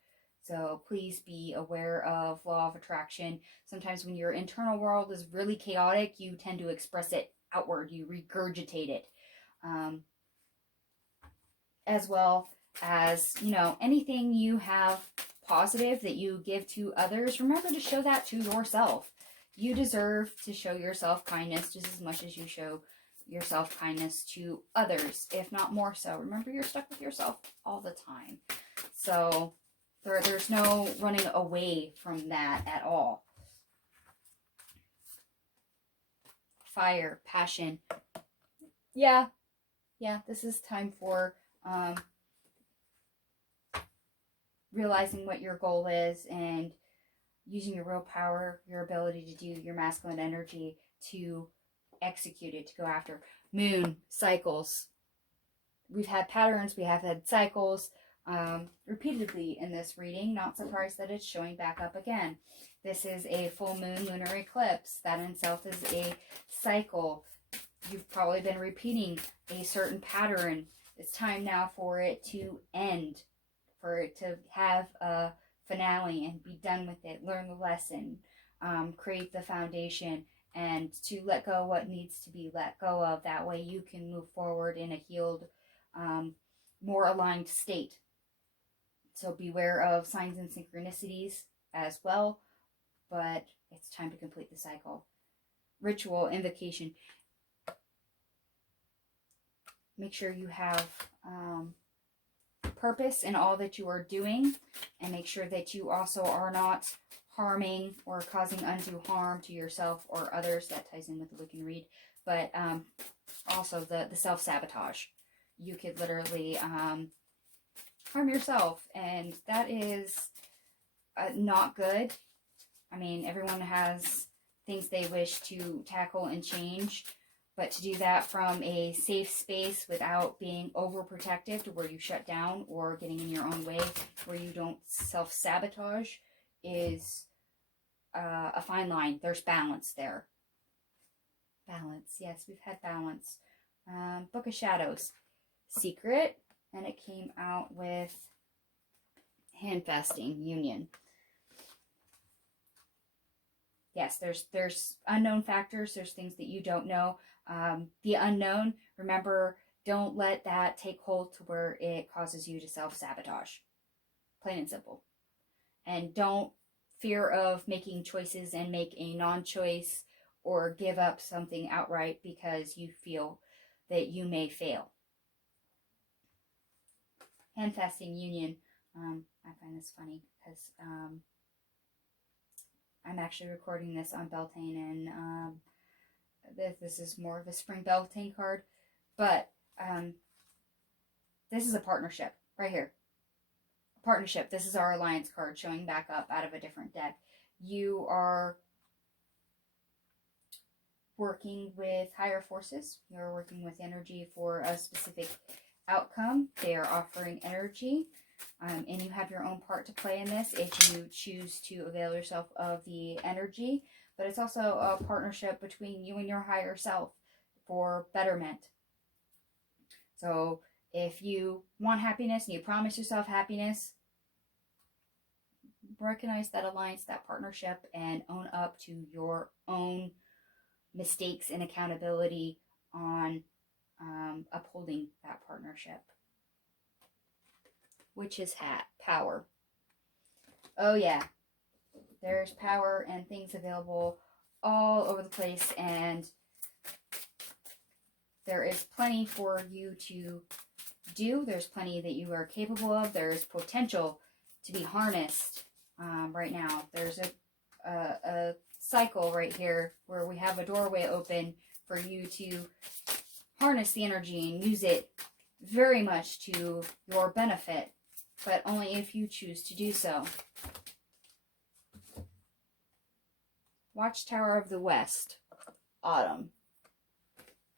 So please be aware of law of attraction. Sometimes when your internal world is really chaotic, you tend to express it outward. You regurgitate it. As well as, anything you have positive that you give to others, remember to show that to yourself. You deserve to show yourself kindness just as much as you show yourself kindness to others, if not more so. Remember, you're stuck with yourself all the time. So there's no running away from that at all. Fire, passion. Yeah, this is time for realizing what your goal is and using your real power, your ability to do your masculine energy to execute it, to go after. Moon cycles. We've had patterns, we have had cycles repeatedly in this reading. Not surprised that it's showing back up again. This is a full moon lunar eclipse. That in itself is a cycle. You've probably been repeating a certain pattern. It's time now for it to end, for it to have a finale and be done with it. Learn the lesson, create the foundation, and to let go what needs to be let go of. That way you can move forward in a healed, more aligned state. So beware of signs and synchronicities as well, but it's time to complete the cycle. Ritual, invocation. Make sure you have purpose in all that you are doing, and make sure that you also are not harming or causing undue harm to yourself or others. That ties in with the Wiccan read, but also the self-sabotage. You could literally harm yourself, and that is not good. I mean, everyone has things they wish to tackle and change, but to do that from a safe space without being overprotective to where you shut down or getting in your own way, where you don't self-sabotage, is a fine line. There's balance there. Balance. Yes, we've had balance. Book of Shadows. Secret. And it came out with Handfasting Union. Yes, there's unknown factors. There's things that you don't know. The unknown, remember, don't let that take hold to where it causes you to self-sabotage. Plain and simple. And don't fear of making choices and make a non-choice or give up something outright because you feel that you may fail. Handfasting Union. I find this funny because I'm actually recording this on Beltane, and this is more of a spring Beltane card, but this is a partnership right here. A partnership. This is our alliance card showing back up out of a different deck. You are working with higher forces. You're working with energy for a specific outcome. They are offering energy, and you have your own part to play in this if you choose to avail yourself of the energy. But it's also a partnership between you and your higher self for betterment. So if you want happiness and you promise yourself happiness, recognize that alliance, that partnership, and own up to your own mistakes and accountability on upholding that partnership. Witch's hat. Power. Oh yeah. There's power and things available all over the place, and there is plenty for you to do. There's plenty that you are capable of. There's potential to be harnessed right now. There's a cycle right here where we have a doorway open for you to harness the energy and use it very much to your benefit, but only if you choose to do so. Watchtower of the West, autumn.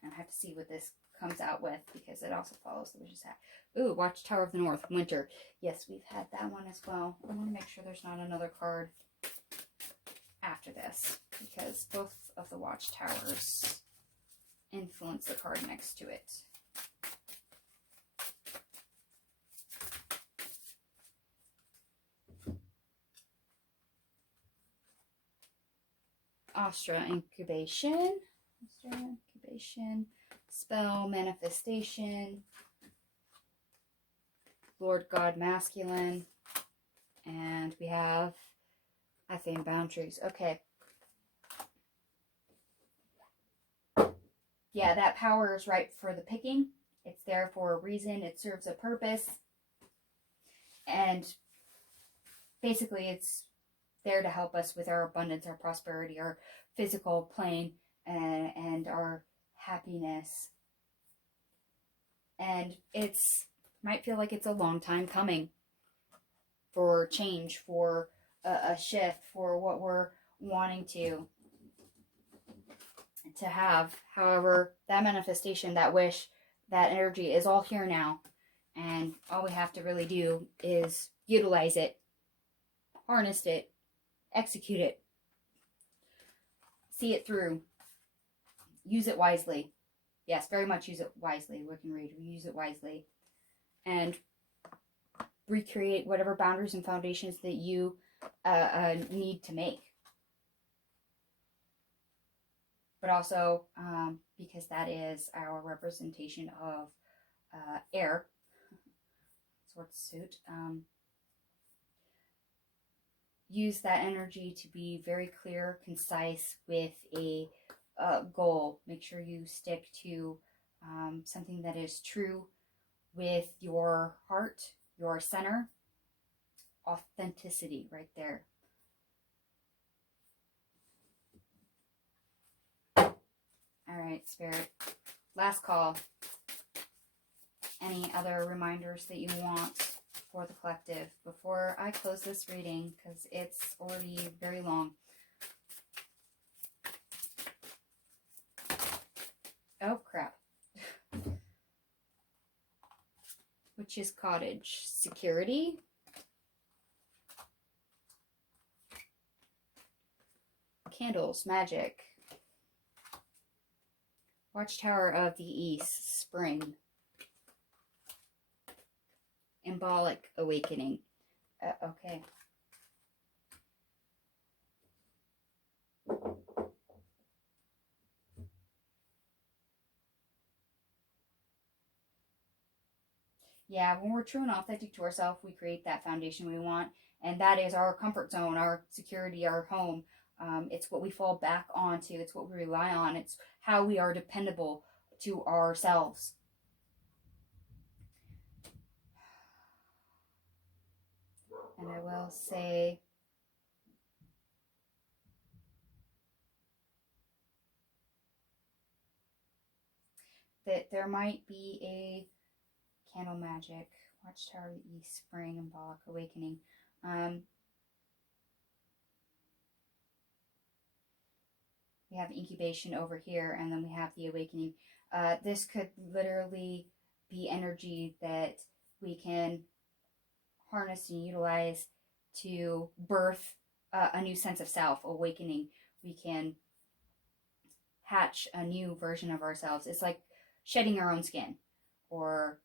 And I have to see what this comes out with because it also follows the Witch's Hat. Ooh, Watchtower of the North, winter. Yes, we've had that one as well. I want to make sure there's not another card after this because both of the Watchtowers influence the card next to it. Astra incubation, spell manifestation, Lord God masculine, and we have Athame boundaries. Okay. Yeah, that power is ripe for the picking. It's there for a reason. It serves a purpose. And basically it's there to help us with our abundance, our prosperity, our physical plane, and our happiness. And it's might feel like it's a long time coming for change, for a shift, for what we're wanting to have. However, that manifestation, that wish, that energy is all here now. And all we have to really do is utilize it, harness it, execute it, see it through, use it wisely. Yes, very much use it wisely. We can read, use it wisely, and recreate whatever boundaries and foundations that you need to make. But also, because that is our representation of air, sort of suit, use that energy to be very clear, concise, with a goal. Make sure you stick to something that is true with your heart, your center, authenticity right there. All right, Spirit. Last call. Any other reminders that you want for the collective before I close this reading, because it's already very long. Oh, crap. Witch's Cottage. Security. Candles. Magic. Watchtower of the East. Spring. Embolic awakening. Okay. Yeah, when we're true and authentic to ourselves, we create that foundation we want. And that is our comfort zone, our security, our home. It's what we fall back onto. It's what we rely on. It's how we are dependable to ourselves. And I will say that there might be a candle magic, Watchtower of the East, Spring, and Embolic awakening. We have incubation over here, and then we have the awakening. This could literally be energy that we can harness and utilize to birth a new sense of self, awakening. We can hatch a new version of ourselves. It's like shedding our own skin, or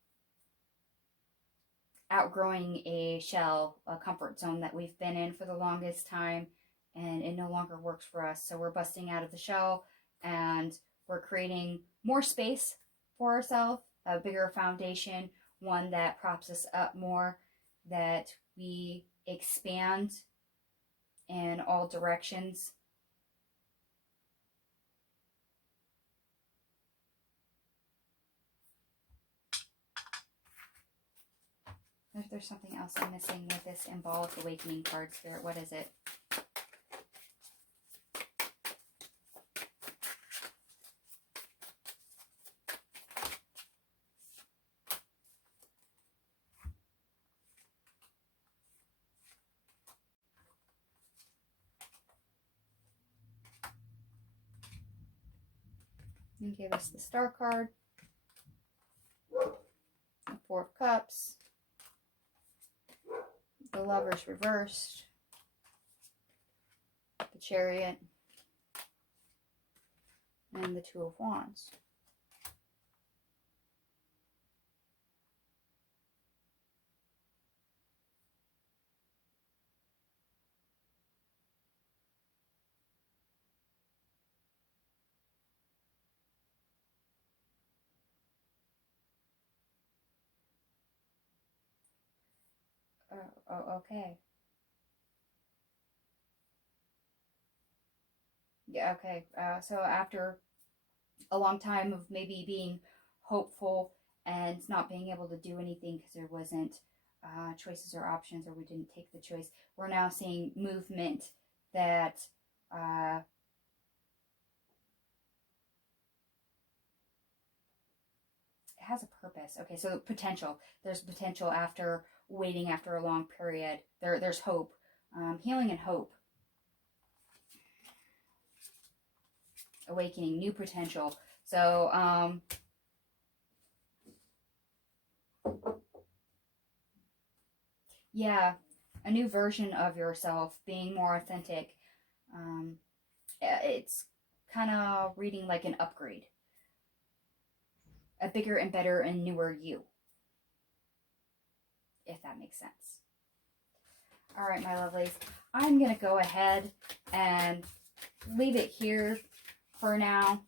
outgrowing a shell, a comfort zone that we've been in for the longest time, and it no longer works for us. So we're busting out of the shell, and we're creating more space for ourselves, a bigger foundation, one that props us up more, that we expand in all directions. If there's something else I'm missing with this Embolic Awakening card, Spirit, what is it? And give us the Star card, the Four of Cups, the Lovers reversed, the Chariot, and the Two of Wands. Okay. Yeah, okay. So after a long time of maybe being hopeful and not being able to do anything because there wasn't choices or options, or we didn't take the choice, we're now seeing movement that has a purpose. Okay, so potential. There's potential after waiting after a long period. There's hope, healing and hope, awakening, new potential. So yeah, a new version of yourself, being more authentic. It's kind of reading like an upgrade, a bigger and better and newer you, if that makes sense. All right, my lovelies, I'm going to go ahead and leave it here for now.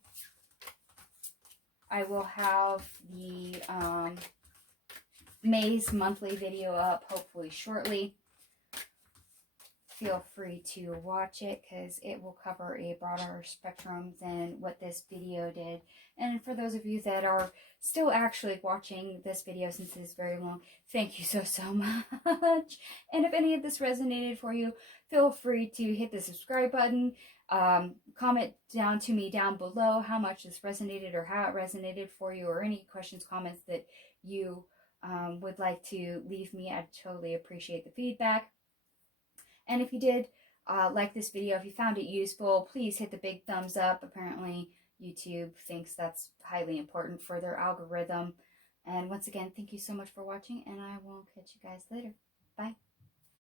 I will have the May's monthly video up hopefully shortly. Feel free to watch it because it will cover a broader spectrum than what this video did. And for those of you that are still actually watching this video since it's very long, thank you so much. And if any of this resonated for you, feel free to hit the subscribe button. Comment down to me down below how much this resonated or how it resonated for you, or any questions, comments that you would like to leave me. I'd totally appreciate the feedback. And if you did like this video, if you found it useful, please hit the big thumbs up. Apparently, YouTube thinks that's highly important for their algorithm. And once again, thank you so much for watching, and I will catch you guys later. Bye.